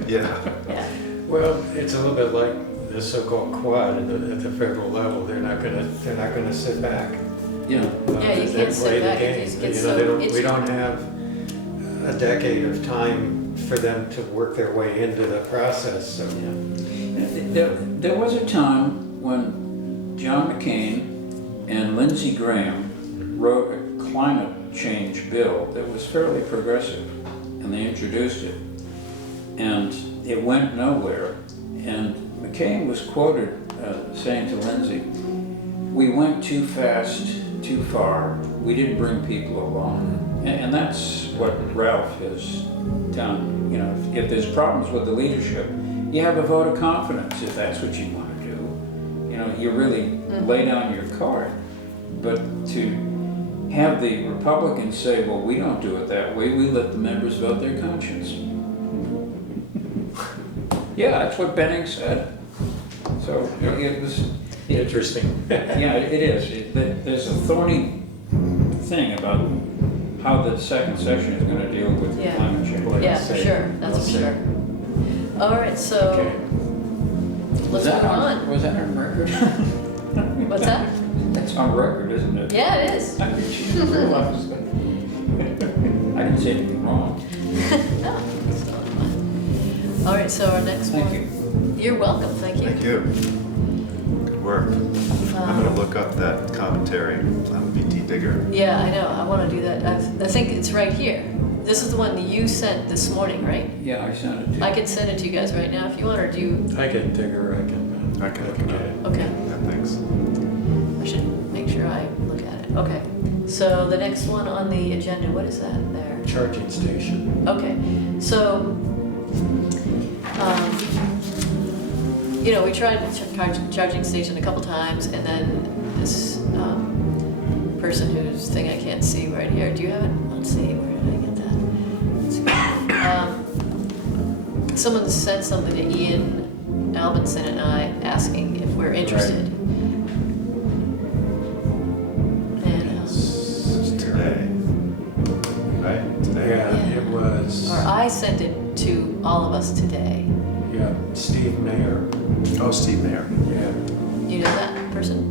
Yeah. Yeah, Well, it's a little bit like the so-called quad at the federal level. They're not gonna sit back. Yeah. Yeah, you They can't sit play the back. It game. just gets You know, so we itchy. don't have a decade of time for them to work their way into the process, so. There was a time when John McCain and Lindsey Graham wrote a climate change bill that was fairly progressive, and they introduced it. And it went nowhere. And McCain was quoted saying to Lindsey, "We went too fast, too far. We didn't bring people along." And that's what Ralph has done. You know, if there's problems with the leadership, you have a vote of confidence if that's what you want to do. You know, you really lay down your card. But to have the Republicans say, well, we don't do it that way, we let the members vote their conscience. Yeah, that's what Benning said. So it was... Interesting. Yeah, it is. There's a thorny thing about how the second session is going to deal with Yeah. climate change. Yeah, for sure, that's for sure. All right, so Okay. let's move on. Was that on record? What's that? That's on record, isn't it? Yeah, it is. I didn't say anything wrong. No, it's totally fine. All right, so our next one. Thank you. You're welcome, thank you. Thank you. Good work. I'm gonna look up that commentary on VT Digger. Yeah, I know, I want to do that. I think it's right here. This is the one that you sent this morning, right? Yeah, I sent it to you. I could send it to you guys right now if you want, or do you? I can Digger, I can look it get up. it. Okay, Yeah, thanks. I should make sure I look at it. Okay, so the next one on the agenda, what is that there? Charging station. Okay, so, you know, we tried the charging station a couple times, and then this person whose thing I can't see right here, do you have it? Let's see, where did I get that? Let's see. Someone sent something to Ian Albinson and I asking if we're interested. And, It's today. Right? Today? Yeah, it was, or I sent it to all of us today. yeah, Steve Mayer. Oh, Steve Mayer. Yeah. You know that person?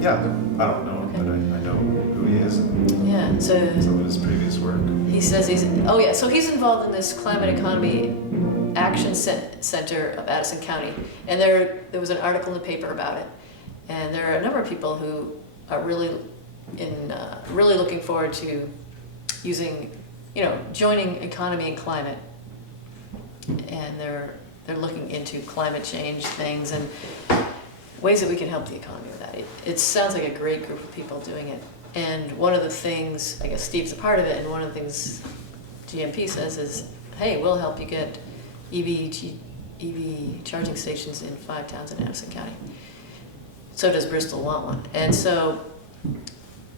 Yeah, I don't know him, but I know who he is and Yeah, so some of his previous work. he says oh yeah, so he's involved in this climate economy action center of Addison County. And there was an article in the paper about it. And there are a number of people who are really looking forward to using, you know, joining economy and climate. And they're looking into climate change things and ways that we can help the economy with that. It sounds like a great group of people doing it. And one of the things, I guess Steve's a part of it, and one of the things GMP says is, hey, we'll help you get EV charging stations in 5 towns in Addison County. So does Bristol want one. And so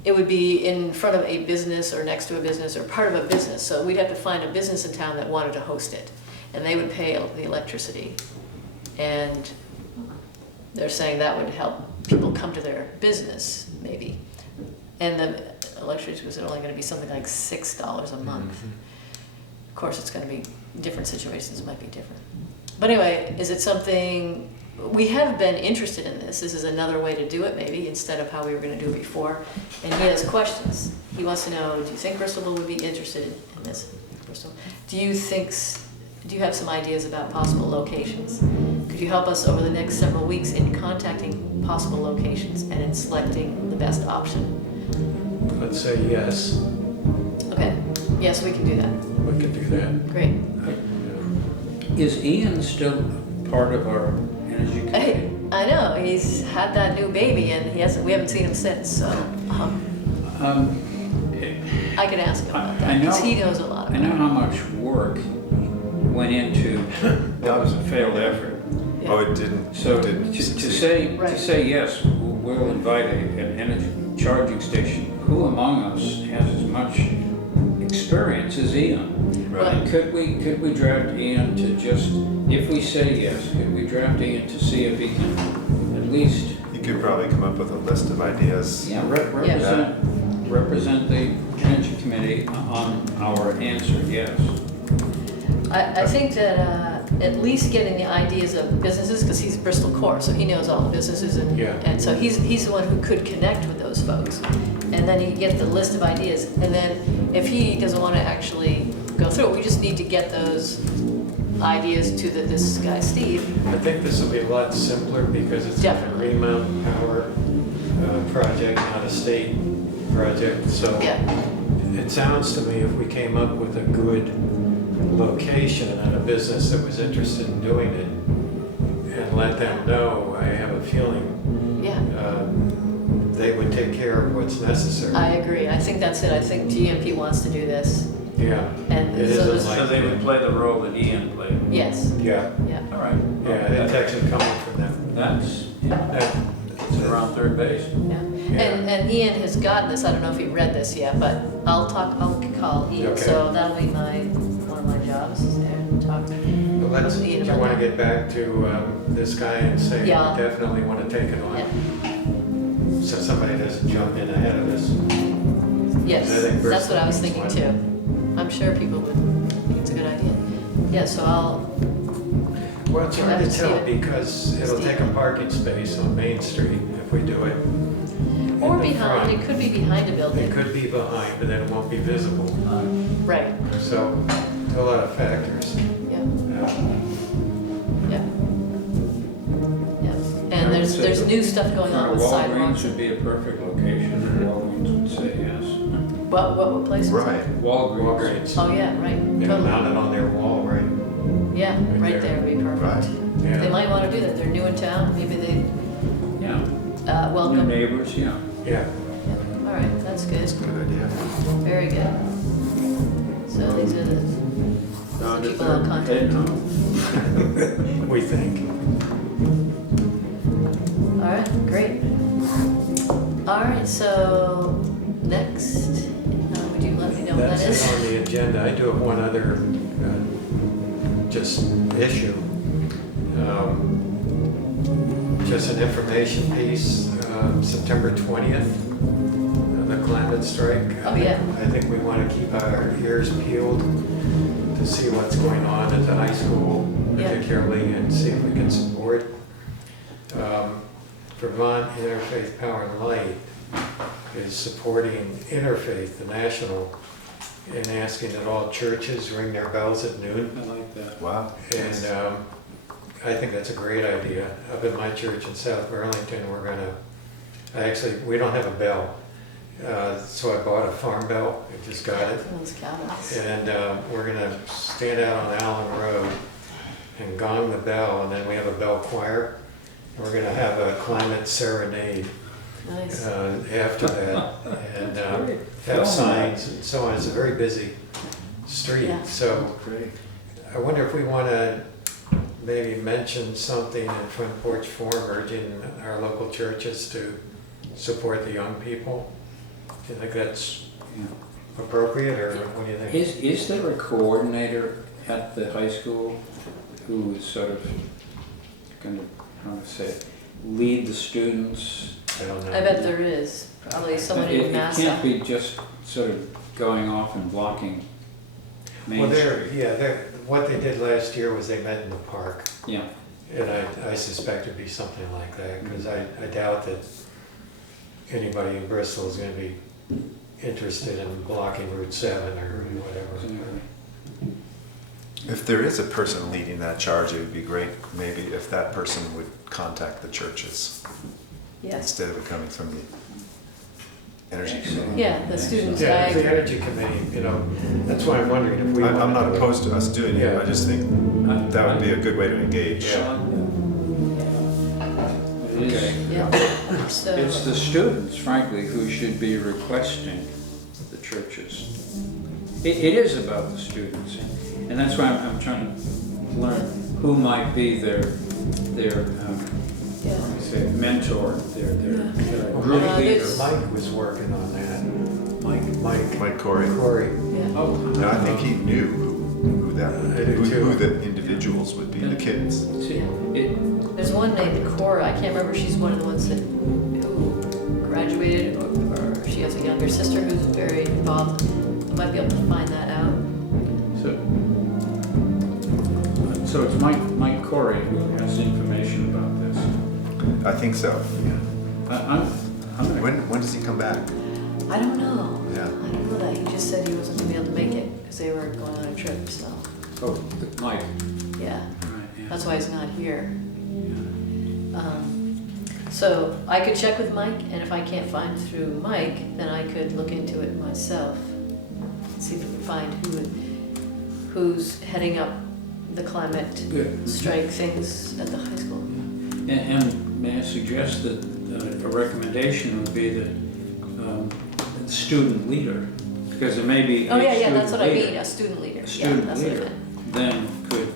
it would be in front of a business or next to a business or part of a business. So we'd have to find a business in town that wanted to host it. And they would pay the electricity. And they're saying that would help people come to their business, maybe. And the electricity was only going to be something like $6 a month. Mm-hmm. Of course, it's going to be, different situations might be different. But anyway, is it something, we have been interested in this. This is another way to do it, maybe, instead of how we were going to do it before. And he has questions. He wants to know, do you think Bristol would be interested in this? Bristol, do you have some ideas about possible locations? Could you help us over the next several weeks in contacting possible locations and in selecting the best option? Let's say yes, Okay, yes, we can do that. we can do that. Great. Is Ian still part of our energy committee? I know, he's had that new baby and we haven't seen him since, so I can ask him about I that, because know- he knows a lot I about know it. how much work went into what was a failed effort. Yeah. Oh, it didn't. So it to didn't say, Right. to say yes, we'll invite an energy charging station, who among us has as much experience as Ian? Right. And could we draft Ian to just, if we say yes, could we draft Ian to see if he can at least, You could probably come up with a list of ideas. yeah, represent the energy committee on our answer, yes. I think that at least getting the ideas of businesses, because he's Bristol Core, so he knows all the businesses, Yeah. and so he's the one who could connect with those folks. And then he gets the list of ideas, and then if he doesn't want to actually go through it, we just need to get those ideas to this guy, Steve. I think this will be a lot simpler because it's a Definitely. Green Mountain Power project, not a state project. So Yeah, it sounds to me if we came up with a good location and a business that was interested in doing it and let them know, I have a feeling yeah, they would take care of what's necessary. I agree. I think that's it. I think GMP wants to do this. Yeah. And It so isn't this- like- So they would play the role that Ian played. Yes, Yeah, yeah. All right. yeah, it's actually coming from them. That's, yeah, it's around third base. Yeah, and Ian has gotten this, I don't know if he read this yet, but I'll call Ian, Okay. so that'll be one of my jobs, is there, to talk to But let's, do Ian you about want to that. get back to this guy and say, we Yeah. definitely want to take it Yeah. on? So somebody doesn't jump in ahead of us. Yes, I think that's what I was Bristol thinking needs too. I'm sure people would think it's a good idea. Yeah, so I'll, Well, it's You'll hard have to to see tell it. because it'll take a parking space on Main Street if we do it. in or the behind, front. it could be behind a It building. could be behind, but then it won't be visible. Right, So, a lot of factors. yeah, Uh, yeah. Yeah, I and would there's say new stuff going on with Walgreens sidewalks. would be a perfect location. Mhm. Walgreens would say yes. What place was that? Right. Walgreens. Walgreens. Oh, yeah, right, And totally. mount it on their wall, right? Yeah, Right right there. there would be perfect. Right. Yeah. They might want to do that. They're new in town. Maybe they Yeah. New welcome. neighbors, yeah. Yeah. All right, that's good. Good idea. Very good. So these are the Down to people I'll third contact. head now. We think. All right, great. All right, so next, would you let me know what that That's it on is? the agenda. I do have one other just issue. Just an information piece, September 20th, the climate strike. Oh, yeah. I think we want to keep our ears peeled to see what's going on at the high school Yeah. particularly and see if we can support. Vermont Interfaith Power and Light is supporting Interfaith, the national, and asking that all churches ring their bells at noon. I like that. Wow. And I think that's a great idea. Up at my church in South Burlington, we're gonna, we don't have a bell. So I bought a farm bell, I just got it. Those cowbells. And we're gonna stand out on Allen Road and gong the bell, and then we have a bell choir. And we're gonna have a climate serenade Nice. after that, and Great. have Film signs and so on. It's a very busy street, Yeah. so Great. I wonder if we wanna maybe mention something in Front Porch Forum, urging our local churches to support the young people. Do you think that's Yeah. appropriate, or what do you think? Is there a coordinator at the high school who is sort of going to, how to say it, lead the students? I don't know. I bet there is, probably someone in It can't Massa. be just sort of going off and blocking Main Well, Street. what they did last year was they met in the park, Yeah, and I suspect it'd be something like that, because I doubt that anybody in Bristol is gonna be interested in blocking Route 7 or whatever. exactly. If there is a person leading that charge, it would be great maybe if that person would contact the churches Yes. instead of it coming from the energy committee. Yeah, the students, Yeah, I the agree. Energy Committee, that's why I'm wondering if we want to I'm not do it. opposed to us doing it, Yeah. I just think that would be a good way to engage. Yeah. It is- Yeah, so. It's the students, frankly, who should be requesting the churches. It is about the students, and that's why I'm trying to learn who might be their Yeah. let me say, mentor, their Yeah. group leader. there's- Mike was working on that. Mike Mike Corey. Corey. Yeah. Oh, No, I think he knew who that, I do too. who the individuals would be, the kids. see, it, There's one named Cora, I can't remember, she's one of the ones that, who graduated, or she has a younger sister who's very involved. Might be able to find that out. so it's Mike Corey who has information about this. I think so. I'm gonna, When does he come back? I don't know. Yeah. I don't know that, he just said he wasn't gonna be able to make it, because they were going on a trip, so. oh, Mike, Yeah, Right, yeah. that's why he's not here. So I could check with Mike, and if I can't find through Mike, then I could look into it myself. See if we can find who's heading up the climate Good. strike things at the high school. And may I suggest that a recommendation would be that the student leader, because there may be a Oh, yeah, that's what I student mean, leader. a student leader. A Yeah, student that's what I leader meant. then could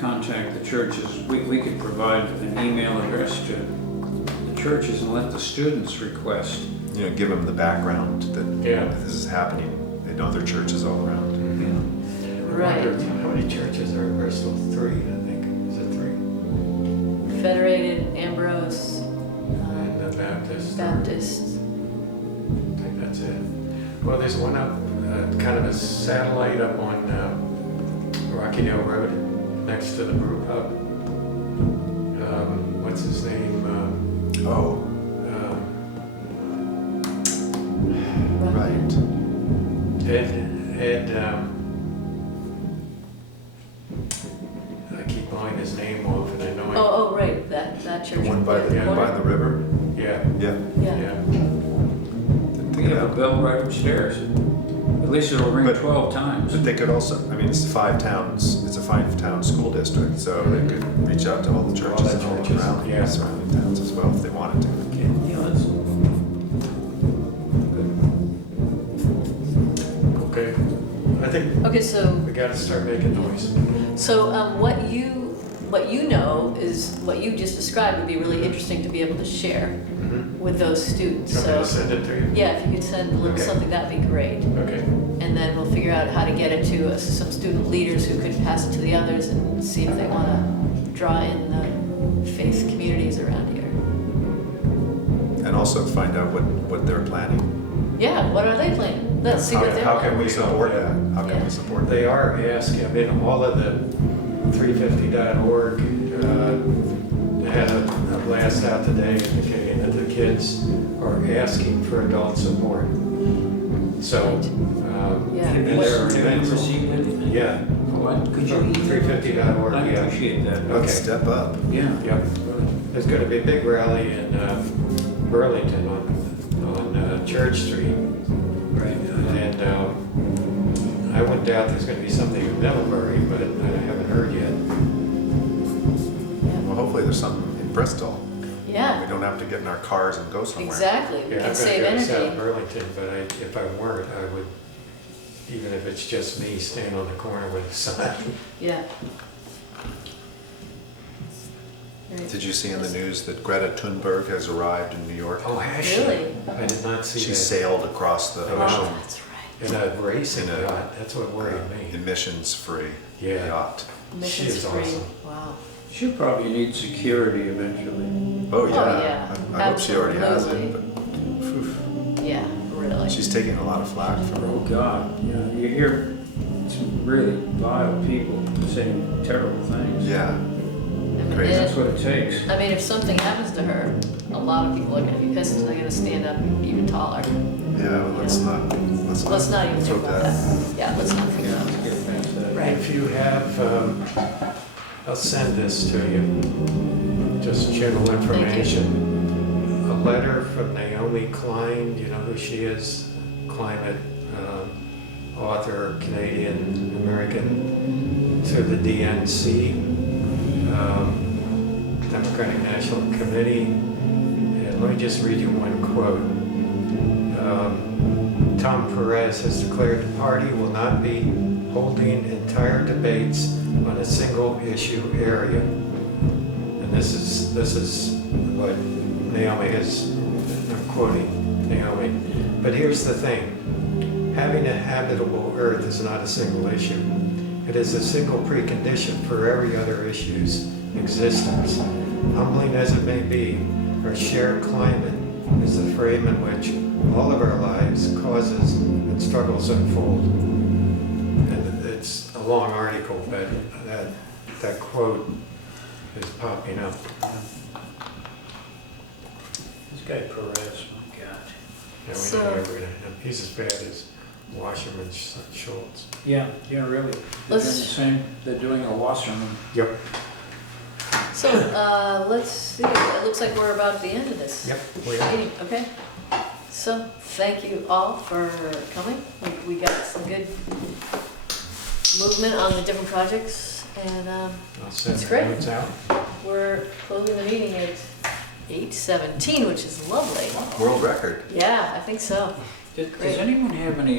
contact the churches. We could provide an email address to the churches and let the students request. You know, give them the background that Yeah. this is happening in other churches all around. Right. I wonder how many churches are in Bristol? 3, I think. Is it 3? Federated, Ambrose, And the Baptist. Baptist. I think that's it. Well, there's one up, kind of a satellite up on Rockydale Road, next to the brew pub. What's his name? Oh, right. Ed, I keep buying his name off and I know Oh, right, that The church. one by the, Yeah. by the river? Yeah, Yeah. Yeah, yeah. Didn't We think have a of that. bell right upstairs. At least it'll ring But- 12 times. But they could also, I mean, it's 5 towns, it's a 5-town school district, so they could reach out to all the churches the and all the churches, surrounding, yeah. surrounding towns as well if they wanted to. Yeah, that's Okay. I think okay, so, we gotta start making noise. what you know is, what you just described would be really interesting to be able to share with those students, Want me so. to send it to you? Yeah, if you could send a little Okay. something, that'd be great. Okay. And then we'll figure out how to get it to some student leaders who could pass it to the others and see if they want to draw in the faith communities around here. And also find out what they're planning. Yeah, what are they planning? Let's see what they're How can planning. we support that? How can Yeah. we support that? They are asking, I mean, all of the 350.org had a blast out today indicating that the kids are asking for adult support. So, Yeah. Have and you there are have you events. received anything? Yeah, What, could you from email? 350.org, I yeah. appreciate that. Okay. Let's step up. Yeah. Yep. There's going to be a big rally in Burlington on Church Street. Right. And I wouldn't doubt there's going to be something in Middlebury, but I haven't heard yet. Well, hopefully there's something in Bristol. We Yeah, don't have to get in our cars and go somewhere. exactly. We Yeah, can I'm save going to go to South energy. Burlington, but if I weren't, I would, even if it's just me staying on the corner with a sign. Yeah. Right. Did you see in the news that Greta Thunberg has arrived in New York? Oh, actually, Really? I did not see She that. sailed across the Oh, ocean, that's right. In a racing In a- yacht, that's what worried me. emissions-free Yeah. yacht. She Emissions is free. awesome. Wow. She'll probably need security eventually. Oh, yeah. yeah. I hope she already has it, Absolutely. but phew, Yeah, really. she's taking a lot of flack from Oh, God, yeah, you hear some really vile people saying terrible things. Yeah, I mean, crazy. That's what it takes. I mean, if something happens to her, a lot of people are gonna be pissed and they're gonna stand up even taller. yeah, well, let's not Let's not even think about that. Yeah, let's not think Yeah, about let's that. get past that. Right. If you have, I'll send this to you, just general information. A letter from Naomi Klein, you know who she is, climate author, Canadian American, to the DNC, Democratic National Committee. And let me just read you one quote. Tom Perez has declared the party will not be holding entire debates on a single issue area. And this is what Naomi is, I'm quoting Naomi. But here's the thing, having a habitable earth is not a single issue. It is a single precondition for every other issue's existence. Humbling as it may be, our shared climate is the frame in which all of our lives, causes, and struggles unfold. And it's a long article, but that quote is popping up. This guy Perez, my God. Yeah, we So- know everything. He's as bad as Washerman Schultz. Yeah, really. They're doing the Let's- same, they're doing a washerman. Yep. So, let's see, it looks like we're about at the end of this. Yep, we are. Meeting, okay? So, thank you all for coming. We got some good movement on the different projects, and I'll send That's the great. notes out. we're closing the meeting at 8:17, which is lovely. World record. Yeah, I think so. Does Great. anyone have any